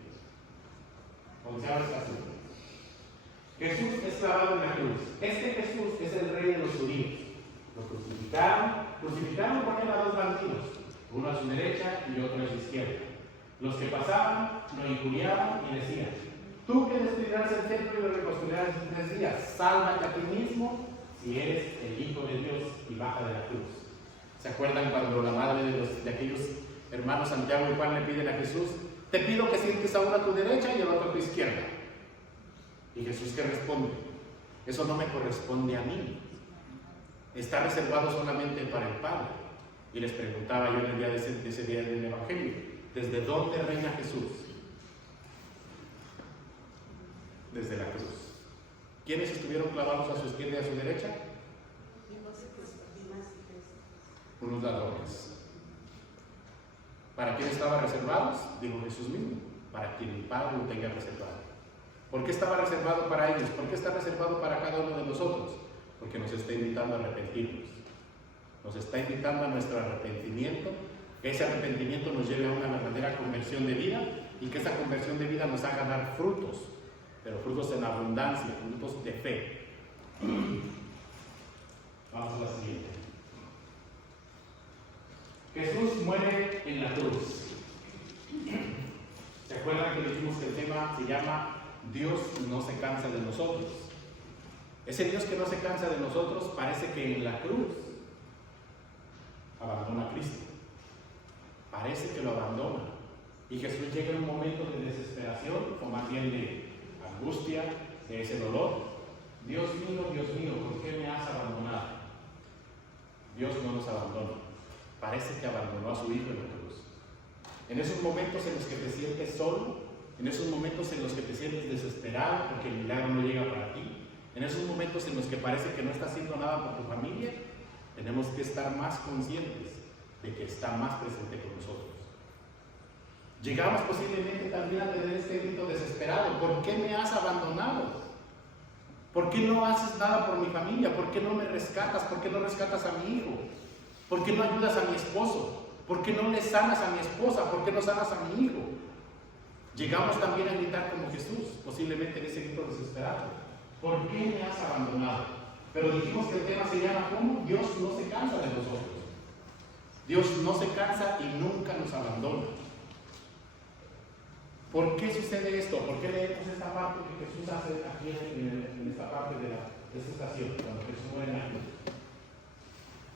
Onceavo estación. Jesús es clavado en la cruz. Este Jesús es el rey de los judíos. Lo crucificaron con él a dos bandidos, uno a su derecha y otro a su izquierda. Los que pasaban lo injuriaban y decían: tú que destruirás el templo y lo reconstruirás en 3 días, sálvate a ti mismo si eres el Hijo de Dios y baja de la cruz. ¿Se acuerdan cuando la madre de aquellos hermanos Santiago y Juan le piden a Jesús: te pido que sientes a uno a tu derecha y a otro a tu izquierda? Y Jesús, ¿qué responde? Eso no me corresponde a mí. Está reservado solamente para el Padre. Y les preguntaba yo en el día de ese día del Evangelio: ¿desde dónde reina Jesús? Desde la cruz. ¿Quiénes estuvieron clavados a su izquierda y a su derecha? Unos ladrones. ¿Para quién estaba reservados? Dijo Jesús mismo: para quien el Padre lo tenga reservado. ¿Por qué estaba reservado para ellos? ¿Por qué está reservado para cada uno de nosotros? Porque nos está invitando a arrepentirnos. Nos está invitando a nuestro arrepentimiento, que ese arrepentimiento nos lleve a una verdadera conversión de vida y que esa conversión de vida nos haga dar frutos, pero frutos en abundancia, frutos de fe. Vamos a la siguiente. Jesús muere en la cruz. ¿Se acuerdan que dijimos que el tema se llama Dios no se cansa de nosotros? Ese Dios que no se cansa de nosotros parece que en la cruz abandona a Cristo. Parece que lo abandona. Y Jesús llega en un momento de desesperación, o más bien de angustia, de ese dolor. Dios mío, ¿por qué me has abandonado? Dios no nos abandona. Parece que abandonó a su Hijo en la cruz. En esos momentos en los que te sientes solo, en esos momentos en los que te sientes desesperado porque el milagro no llega para ti, en esos momentos en los que parece que no estás haciendo nada por tu familia, tenemos que estar más conscientes de que está más presente con nosotros. Llegamos posiblemente también a tener este grito desesperado: ¿por qué me has abandonado? ¿Por qué no haces nada por mi familia? ¿Por qué no me rescatas? ¿Por qué no rescatas a mi hijo? ¿Por qué no ayudas a mi esposo? ¿Por qué no le sanas a mi esposa? ¿Por qué no sanas a mi hijo? Llegamos también a gritar como Jesús, posiblemente en ese grito desesperado: ¿por qué me has abandonado? Pero dijimos que el tema se llama ¿cómo? Dios no se cansa de nosotros. Dios no se cansa y nunca nos abandona. ¿Por qué sucede esto? ¿Por qué leemos esta parte que Jesús hace aquí en esta parte de esta estación, cuando Jesús muere en la cruz?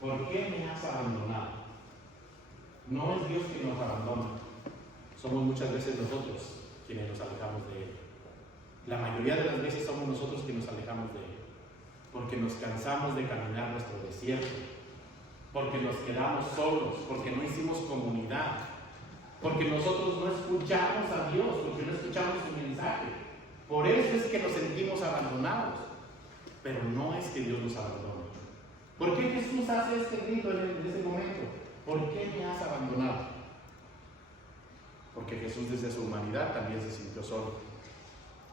¿Por qué me has abandonado? No es Dios quien nos abandona. Somos muchas veces nosotros quienes nos alejamos de Él. La mayoría de las veces somos nosotros quienes nos alejamos de Él. Porque nos cansamos de caminar nuestro desierto. Porque nos quedamos solos. Porque no hicimos comunidad. Porque nosotros no escuchamos a Dios. Porque no escuchamos su mensaje. Por eso es que nos sentimos abandonados. Pero no es que Dios nos abandone. ¿Por qué Jesús hace este grito en ese momento? ¿Por qué me has abandonado? Porque Jesús desde su humanidad también se sintió solo.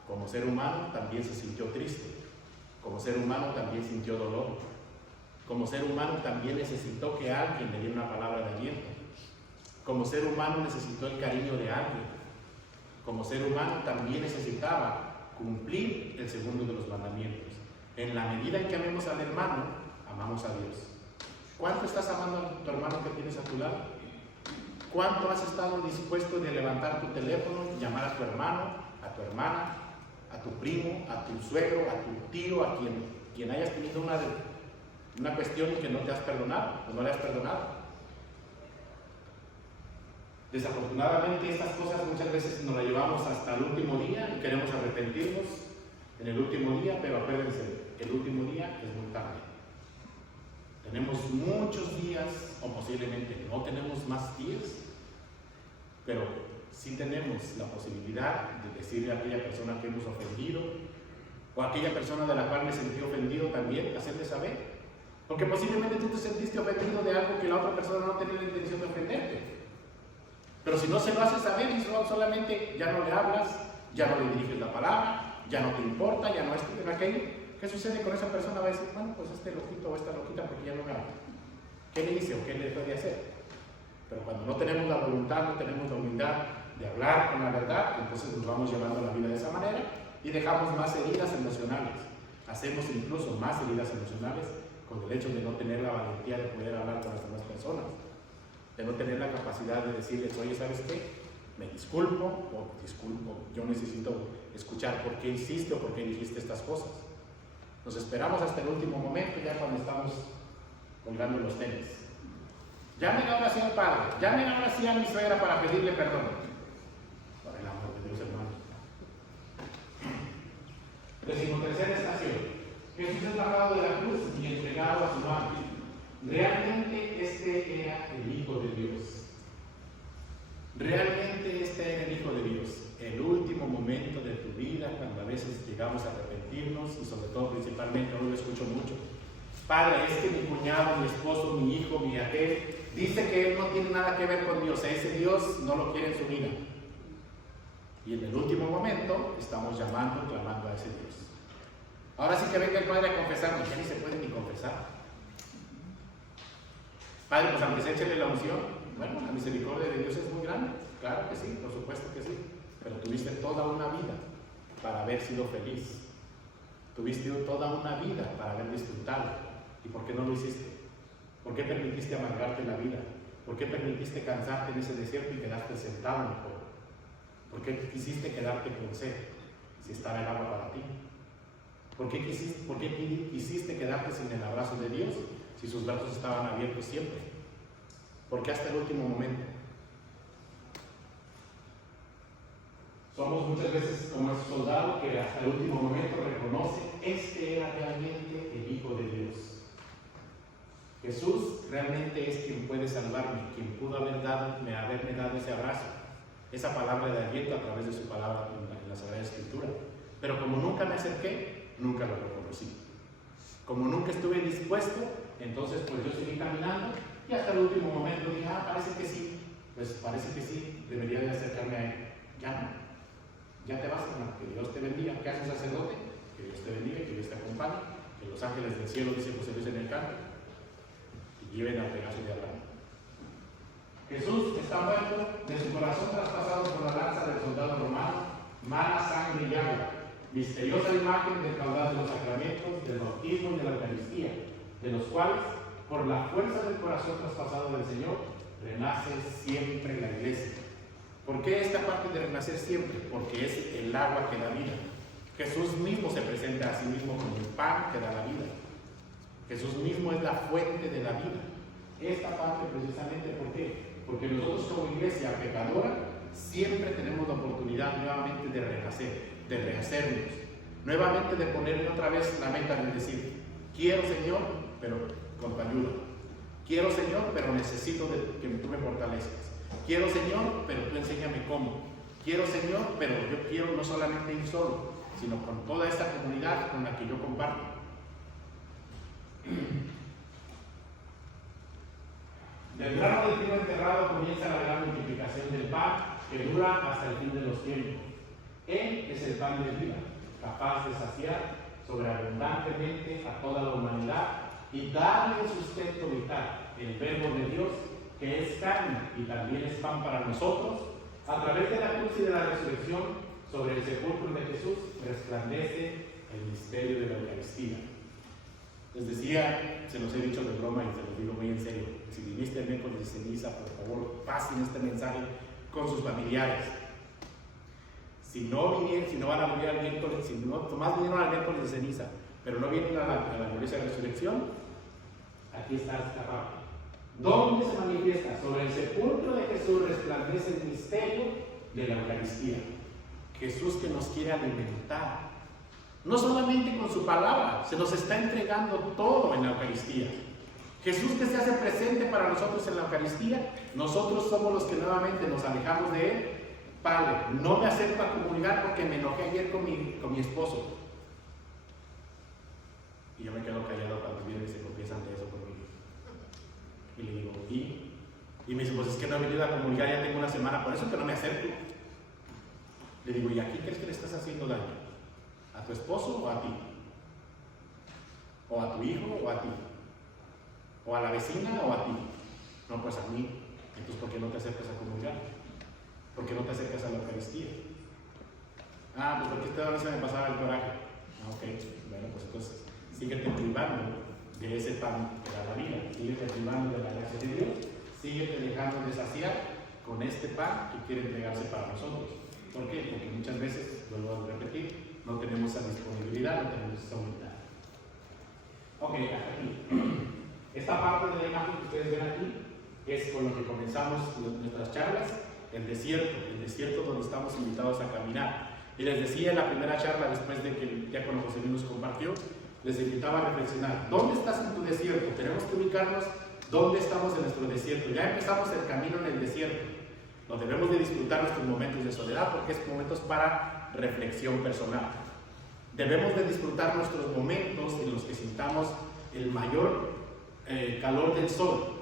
Como ser humano también se sintió triste. Como ser humano también sintió dolor. Como ser humano también necesitó que alguien le diera una palabra de aliento. Como ser humano necesitó el cariño de alguien. Como ser humano también necesitaba cumplir el segundo de los mandamientos. En la medida en que amemos al hermano, amamos a Dios. ¿Cuánto estás amando a tu hermano que tienes a tu lado? ¿Cuánto has estado dispuesto de levantar tu teléfono, llamar a tu hermano, a tu hermana, a tu primo, a tu suegro, a tu tío, a quien hayas tenido una cuestión y que no te has perdonado o no le has perdonado? Desafortunadamente estas cosas muchas veces nos las llevamos hasta el último día y queremos arrepentirnos en el último día, pero acuérdense, el último día es muy tarde. Tenemos muchos días, o posiblemente no tenemos más días, pero sí tenemos la posibilidad de decirle a aquella persona que hemos ofendido, o a aquella persona de la cual me sentí ofendido también, hacerle saber. Porque posiblemente tú te sentiste ofendido de algo que la otra persona no tenía la intención de ofenderte. Pero si no se lo haces saber y solamente ya no le hablas, ya no le diriges la palabra, ya no te importa, ya no esto, ya no aquello, ¿qué sucede con esa persona? Va a decir, bueno, pues este loquito o esta loquita porque ya no me habla. ¿Qué le hice o qué le puede hacer? Pero cuando no tenemos la voluntad, no tenemos la humildad de hablar con la verdad, entonces nos vamos llevando la vida de esa manera y dejamos más heridas emocionales. Hacemos incluso más heridas emocionales con el hecho de no tener la valentía de poder hablar con las demás personas, de no tener la capacidad de decirles, oye, ¿sabes qué? Me disculpo o disculpo, yo necesito escuchar por qué hiciste o por qué dijiste estas cosas. Nos esperamos hasta el último momento, ya cuando estamos colgando los tenis. Llamen ahora sí al padre, llamen ahora sí a mi suegra para pedirle perdón. Por el amor de Dios, hermano. 13ª estación. Jesús es bajado de la cruz y entregado a su madre. Realmente este era el Hijo de Dios. Realmente este era el Hijo de Dios. El último momento de tu vida, cuando a veces llegamos a arrepentirnos, y sobre todo principalmente, hoy lo escucho mucho. Padre, es que mi cuñado, mi esposo, mi hijo, mi aquel, dice que él no tiene nada que ver con Dios. Ese Dios no lo quiere en su vida. Y en el último momento estamos llamando, clamando a ese Dios. Ahora sí que venga el Padre a confesarnos, ya ni se puede ni confesar. Padre, pues aunque se échele la unción, bueno, la misericordia de Dios es muy grande, claro que sí, por supuesto que sí, pero tuviste toda una vida para haber sido feliz, tuviste toda una vida para haber disfrutado, ¿y por qué no lo hiciste? ¿Por qué permitiste amargarte la vida? ¿Por qué permitiste cansarte en ese desierto y quedarte sentado en el polvo? ¿Por qué quisiste quedarte con sed si estaba el agua para ti? ¿Por qué quisiste quedarte sin el abrazo de Dios si sus brazos estaban abiertos siempre? ¿Por qué hasta el último momento? Somos muchas veces como ese soldado que hasta el último momento reconoce, este era realmente el Hijo de Dios. Jesús realmente es quien puede salvarme, quien pudo haberme dado ese abrazo, esa palabra de aliento a través de su palabra en la Sagrada Escritura. Pero como nunca me acerqué, nunca lo reconocí. Como nunca estuve dispuesto, entonces pues yo seguí caminando y hasta el último momento dije, parece que sí, pues parece que sí, debería de acercarme a él. Ya no, ya te vas, hermano, que Dios te bendiga. ¿Qué hace sacerdote? Que Dios te bendiga, que Dios te acompañe, que los ángeles del cielo, dice José Luis en el canto, y lleven al Pegaso de Abraham. Jesús está muerto, de su corazón traspasado por la lanza del soldado romano, mala sangre y agua, misteriosa imagen del caudal de los sacramentos, del bautismo y de la Eucaristía, de los cuales, por la fuerza del corazón traspasado del Señor, renace siempre la Iglesia. ¿Por qué esta parte de renacer siempre? Porque es el agua que da vida. Jesús mismo se presenta a sí mismo como el pan que da la vida. Jesús mismo es la fuente de la vida. Esta parte precisamente, ¿por qué? Porque nosotros como iglesia pecadora siempre tenemos la oportunidad nuevamente de renacer, de rehacernos, nuevamente de ponerle otra vez la meta de decir, quiero Señor, pero con tu ayuda. Quiero Señor, pero necesito que tú me fortalezcas. Quiero Señor, pero tú enséñame cómo. Quiero Señor, pero yo quiero no solamente ir solo, sino con toda esta comunidad con la que yo comparto. Del grano del trigo enterrado comienza la gran multiplicación del pan que dura hasta el fin de los tiempos. Él es el pan de vida, capaz de saciar sobreabundantemente a toda la humanidad y darle el sustento vital, el verbo de Dios, que es carne y también es pan para nosotros. A través de la cruz y de la resurrección, sobre el sepulcro de Jesús resplandece el misterio de la Eucaristía. Les decía, se los he dicho de broma y se los digo muy en serio, si viniste el miércoles de ceniza, por favor, pasen este mensaje con sus familiares. Si no van a venir al miércoles, si no, más vinieron al miércoles de ceniza, pero no vienen a la gloriosa resurrección, aquí está esta parte. ¿Dónde se manifiesta? Sobre el sepulcro de Jesús resplandece el misterio de la Eucaristía. Jesús que nos quiere alimentar, no solamente con su palabra, se nos está entregando todo en la Eucaristía. Jesús que se hace presente para nosotros en la Eucaristía, nosotros somos los que nuevamente nos alejamos de Él. Padre, no me acerco a comulgar porque me enojé ayer con mi esposo. Y yo me quedo callado cuando vienen y se confiesan de eso conmigo. Y le digo, y me dice, pues es que no he venido a comulgar, ya tengo una semana, por eso que no me acerco. Le digo, ¿y a quién crees que le estás haciendo daño? ¿A tu esposo o a ti? ¿O a tu hijo o a ti? ¿O a la vecina o a ti? No, pues a mí. Entonces, ¿por qué no te acercas a comulgar? ¿Por qué no te acercas a la Eucaristía? Ah, pues porque esta vez se me pasaba el coraje. Ah, ok. Bueno, pues entonces, síguete privando de ese pan que da la vida. Síguete privando de la gracia de Dios. Síguete dejando de saciar con este pan que quiere entregarse para nosotros. ¿Por qué? Porque muchas veces, vuelvo a repetir, no tenemos esa disponibilidad, no tenemos esa unidad. Ok, hasta aquí. Esta parte de la imagen que ustedes ven aquí es con lo que comenzamos nuestras charlas, el desierto donde estamos invitados a caminar. Y les decía en la primera charla, después de que el diácono José Luis nos compartió, les invitaba a reflexionar, ¿dónde estás en tu desierto? Tenemos que ubicarnos dónde estamos en nuestro desierto. Ya empezamos el camino en el desierto. Nos debemos de disfrutar nuestros momentos de soledad porque es momentos para reflexión personal. Debemos de disfrutar nuestros momentos en los que sintamos el mayor calor del sol.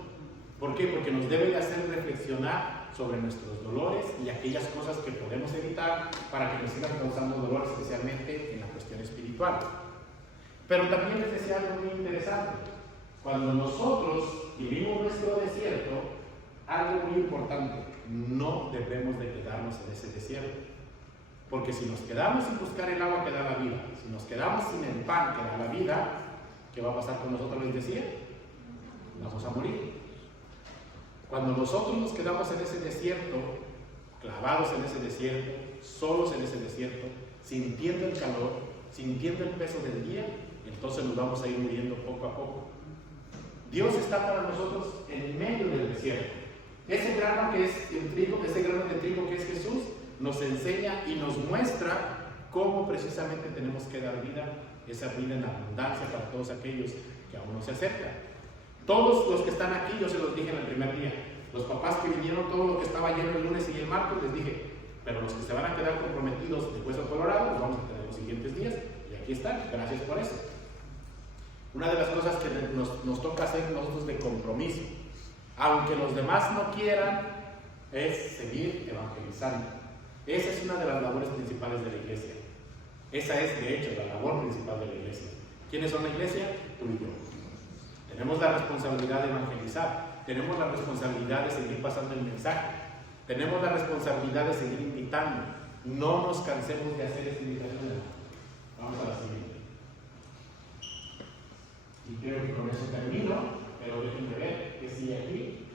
¿Por qué? Porque nos debe de hacer reflexionar sobre nuestros dolores y aquellas cosas que podemos evitar para que nos sigan causando dolor, especialmente en la cuestión espiritual. Pero también les decía algo muy interesante. Cuando nosotros vivimos nuestro desierto, algo muy importante, no debemos de quedarnos en ese desierto. Porque si nos quedamos sin buscar el agua que da la vida, si nos quedamos sin el pan que da la vida, ¿qué va a pasar con nosotros? Les decía, vamos a morir. Cuando nosotros nos quedamos en ese desierto, clavados en ese desierto, solos en ese desierto, sintiendo el calor, sintiendo el peso del día, entonces nos vamos a ir muriendo poco a poco. Dios está para nosotros en medio del desierto. Ese grano que es el trigo, ese grano de trigo que es Jesús, nos enseña y nos muestra cómo precisamente tenemos que dar vida, esa vida en abundancia para todos aquellos que aún no se acercan. Todos los que están aquí, yo se los dije en el primer día, los papás que vinieron, todo lo que estaba lleno el lunes y el martes, les dije, pero los que se van a quedar comprometidos de Hueso Colorado, los vamos a tener los siguientes días, y aquí están, gracias por eso. Una de las cosas que nos toca hacer nosotros de compromiso, aunque los demás no quieran, es seguir evangelizando. Esa es una de las labores principales de la iglesia. Esa es, de hecho, la labor principal de la iglesia. ¿Quiénes son la iglesia? Tú y yo. Tenemos la responsabilidad de evangelizar, tenemos la responsabilidad de seguir pasando el mensaje, tenemos la responsabilidad de seguir invitando. No nos cansemos de hacer esta invitación. Vamos a la siguiente. Y creo que con eso termino, pero déjenme ver que sigue aquí.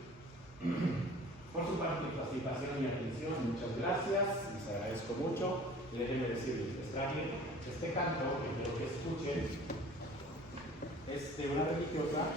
Por su participación y atención, muchas gracias, les agradezco mucho. Y déjenme decirles, les traje este canto que quiero que escuchen. Es de una religiosa.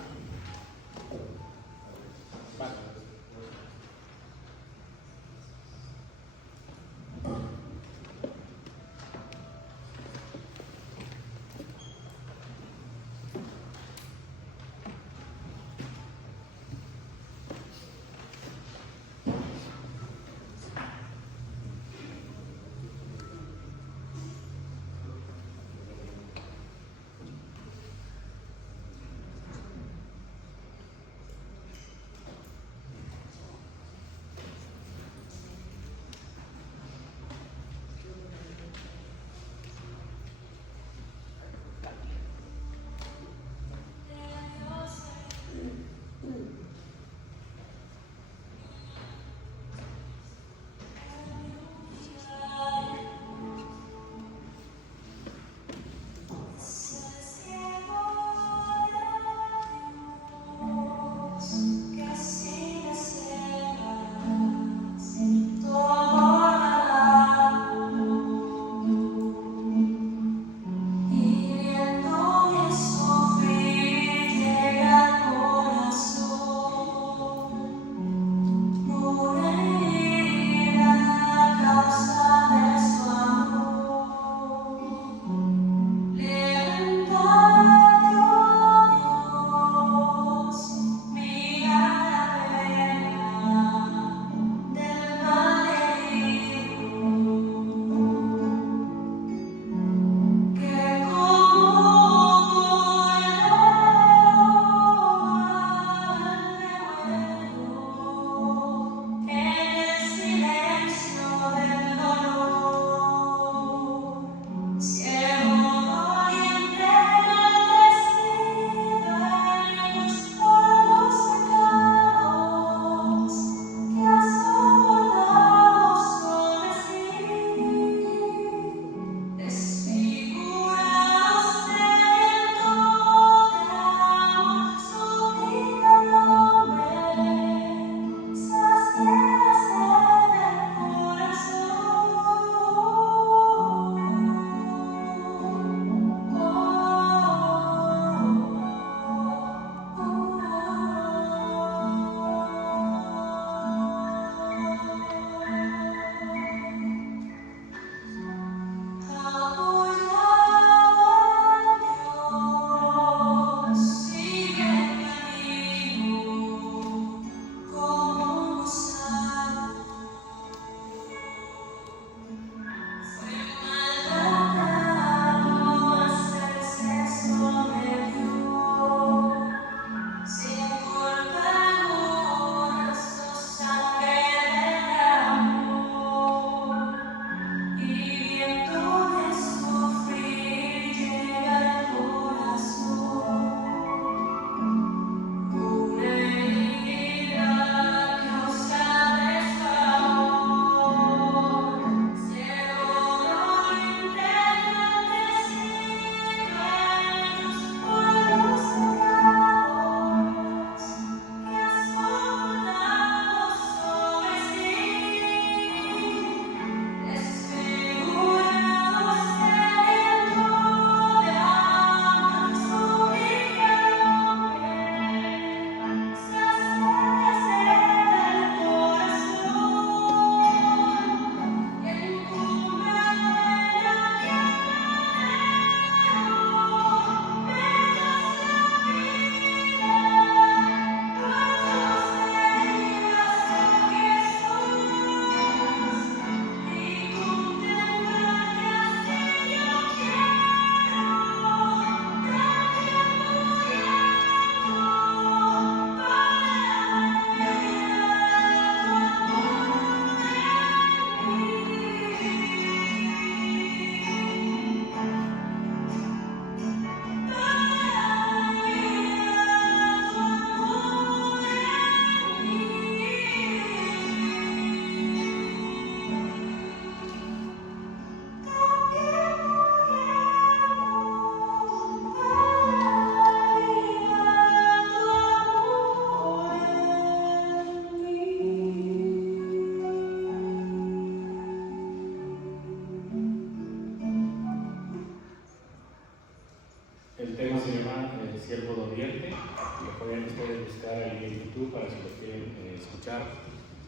multitud para si lo quieren escuchar.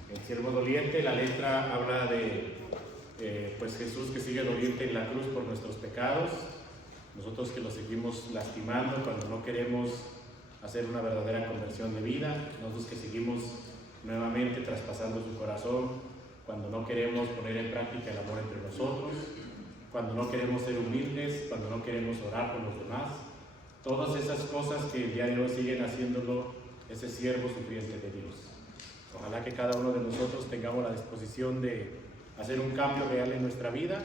El siervo doliente, la letra habla de pues Jesús que sigue doliente en la cruz por nuestros pecados, nosotros que lo seguimos lastimando cuando no queremos hacer una verdadera conversión de vida, nosotros que seguimos nuevamente traspasando su corazón, cuando no queremos poner en práctica el amor entre nosotros, cuando no queremos ser humildes, cuando no queremos orar por los demás, todas esas cosas que el día de hoy siguen haciéndolo ese siervo sufriente de Dios. Ojalá que cada uno de nosotros tengamos la disposición de hacer un cambio real en nuestra vida,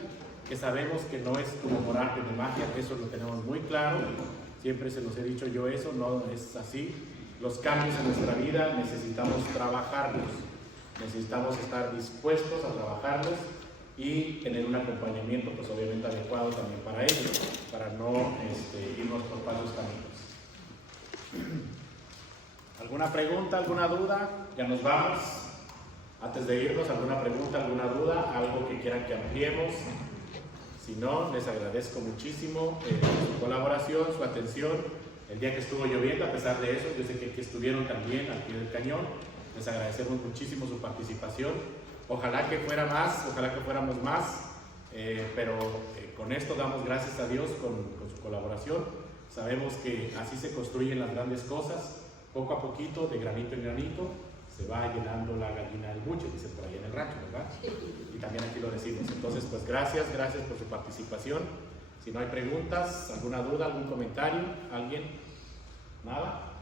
que sabemos que no es como por arte de magia, que eso lo tenemos muy claro, siempre se los he dicho yo eso, no es así. Los cambios en nuestra vida necesitamos trabajarlos, necesitamos estar dispuestos a trabajarlos y tener un acompañamiento pues obviamente adecuado también para ello, para no irnos por malos caminos. ¿Alguna pregunta, alguna duda? Ya nos vamos. Antes de irnos, ¿alguna pregunta, alguna duda? ¿Algo que quieran que ampliemos? Si no, les agradezco muchísimo su colaboración, su atención. El día que estuvo lloviendo, a pesar de eso, yo sé que aquí estuvieron también al pie del cañón. Les agradecemos muchísimo su participación. Ojalá que fuera más, ojalá que fuéramos más, pero con esto damos gracias a Dios con su colaboración. Sabemos que así se construyen las grandes cosas, poco a poquito, de granito en granito, se va llenando la gallina del buche, dicen por ahí en el rancho, ¿verdad? Y también aquí lo decimos. Entonces, pues gracias por su participación. Si no hay preguntas, alguna duda, algún comentario, ¿alguien? ¿Nada?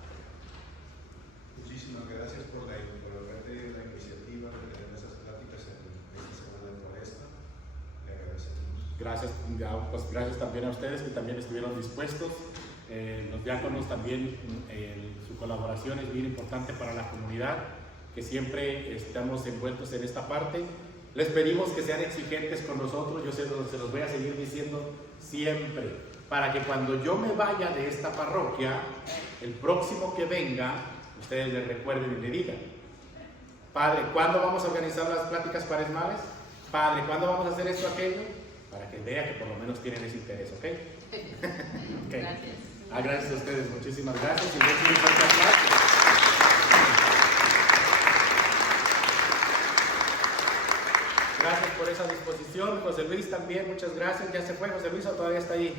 Muchísimas gracias por la iniciativa de tener esas pláticas en esta semana de Cuaresma. Le agradecemos. Gracias, pues gracias también a ustedes que también estuvieron dispuestos. Los diáconos también, su colaboración es bien importante para la comunidad, que siempre estamos envueltos en esta parte. Les pedimos que sean exigentes con nosotros, yo se los voy a seguir diciendo siempre, para que cuando yo me vaya de esta parroquia, el próximo que venga, ustedes les recuerden y le digan: Padre, ¿cuándo vamos a organizar las pláticas cuaresmales? Padre, ¿cuándo vamos a hacer esto, aquello? Para que vea que por lo menos tienen ese interés, ¿ok? Okay. Gracias. Gracias a ustedes, muchísimas gracias. Y un fuerte aplauso. Gracias por esa disposición. José Luis también, muchas gracias. ¿Ya se fue José Luis o todavía está ahí?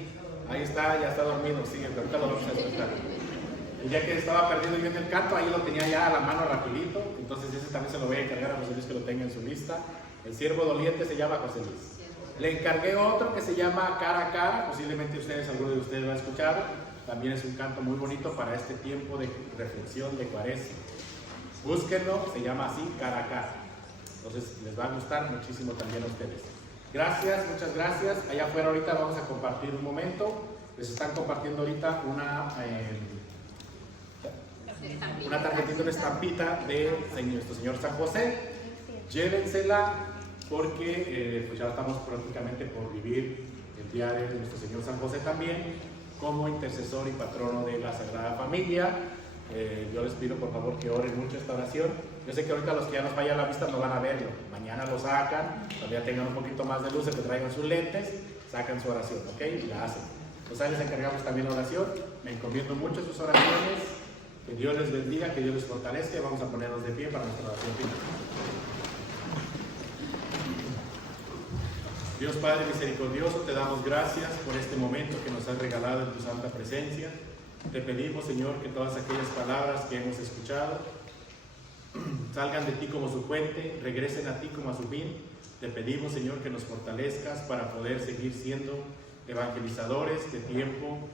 Ahí está, ya está dormido. Sí, ahorita lo vamos a despertar. Y ya que estaba perdiendo bien el canto, ahí lo tenía ya a la mano rapidito. Entonces ese también se lo voy a encargar a José Luis, que lo tenga en su lista. El siervo doliente se llama José Luis. Le encargué otro que se llama Cara a Cara. Posiblemente alguno de ustedes lo ha escuchado. También es un canto muy bonito para este tiempo de reflexión de Cuaresma. Búsquenlo, se llama así, Cara a Cara. Entonces les va a gustar muchísimo también a ustedes. Gracias, muchas gracias. Allá afuera ahorita vamos a compartir un momento. Les están compartiendo ahorita una tarjetita, una estampita de nuestro Señor San José. Llévensela porque pues ya estamos prácticamente por vivir el día de nuestro Señor San José también, como intercesor y patrono de la Sagrada Familia. Yo les pido por favor que oren mucho esta oración. Yo sé que ahorita los que ya nos falla la vista no van a verlo, mañana lo sacan, cuando ya tengan un poquito más de luz, que traigan sus lentes, sacan su oración, ¿ok? Y la hacen. Pues ahí les encargamos también la oración. Me encomiendo mucho sus oraciones, que Dios les bendiga, que Dios les fortalezca. Vamos a ponernos de pie para nuestra oración final. Dios Padre misericordioso, te damos gracias por este momento que nos has regalado en tu santa presencia. Te pedimos, Señor, que todas aquellas palabras que hemos escuchado salgan de ti como su fuente, regresen a ti como a su fin. Te pedimos, Señor, que nos fortalezcas para poder seguir siendo evangelizadores de tiempo,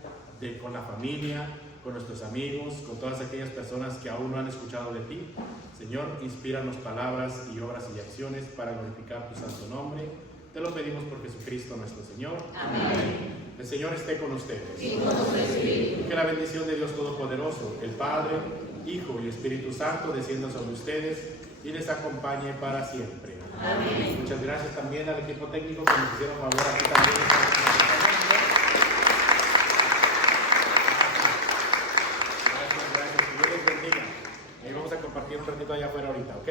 con la familia, con nuestros amigos, con todas aquellas personas que aún no han escuchado de ti. Señor, inspíranos palabras y obras y acciones para glorificar tu santo nombre. Te lo pedimos por Jesucristo nuestro Señor. Amén. El Señor esté con ustedes. Y con tu espíritu. Que la bendición de Dios Todopoderoso, el Padre, Hijo y Espíritu Santo descienda sobre ustedes y les acompañe para siempre. Amén. Muchas gracias también al equipo técnico que nos hicieron favor aquí también. Gracias, que Dios les bendiga. Ahí vamos a compartir un ratito allá afuera ahorita, ¿ok?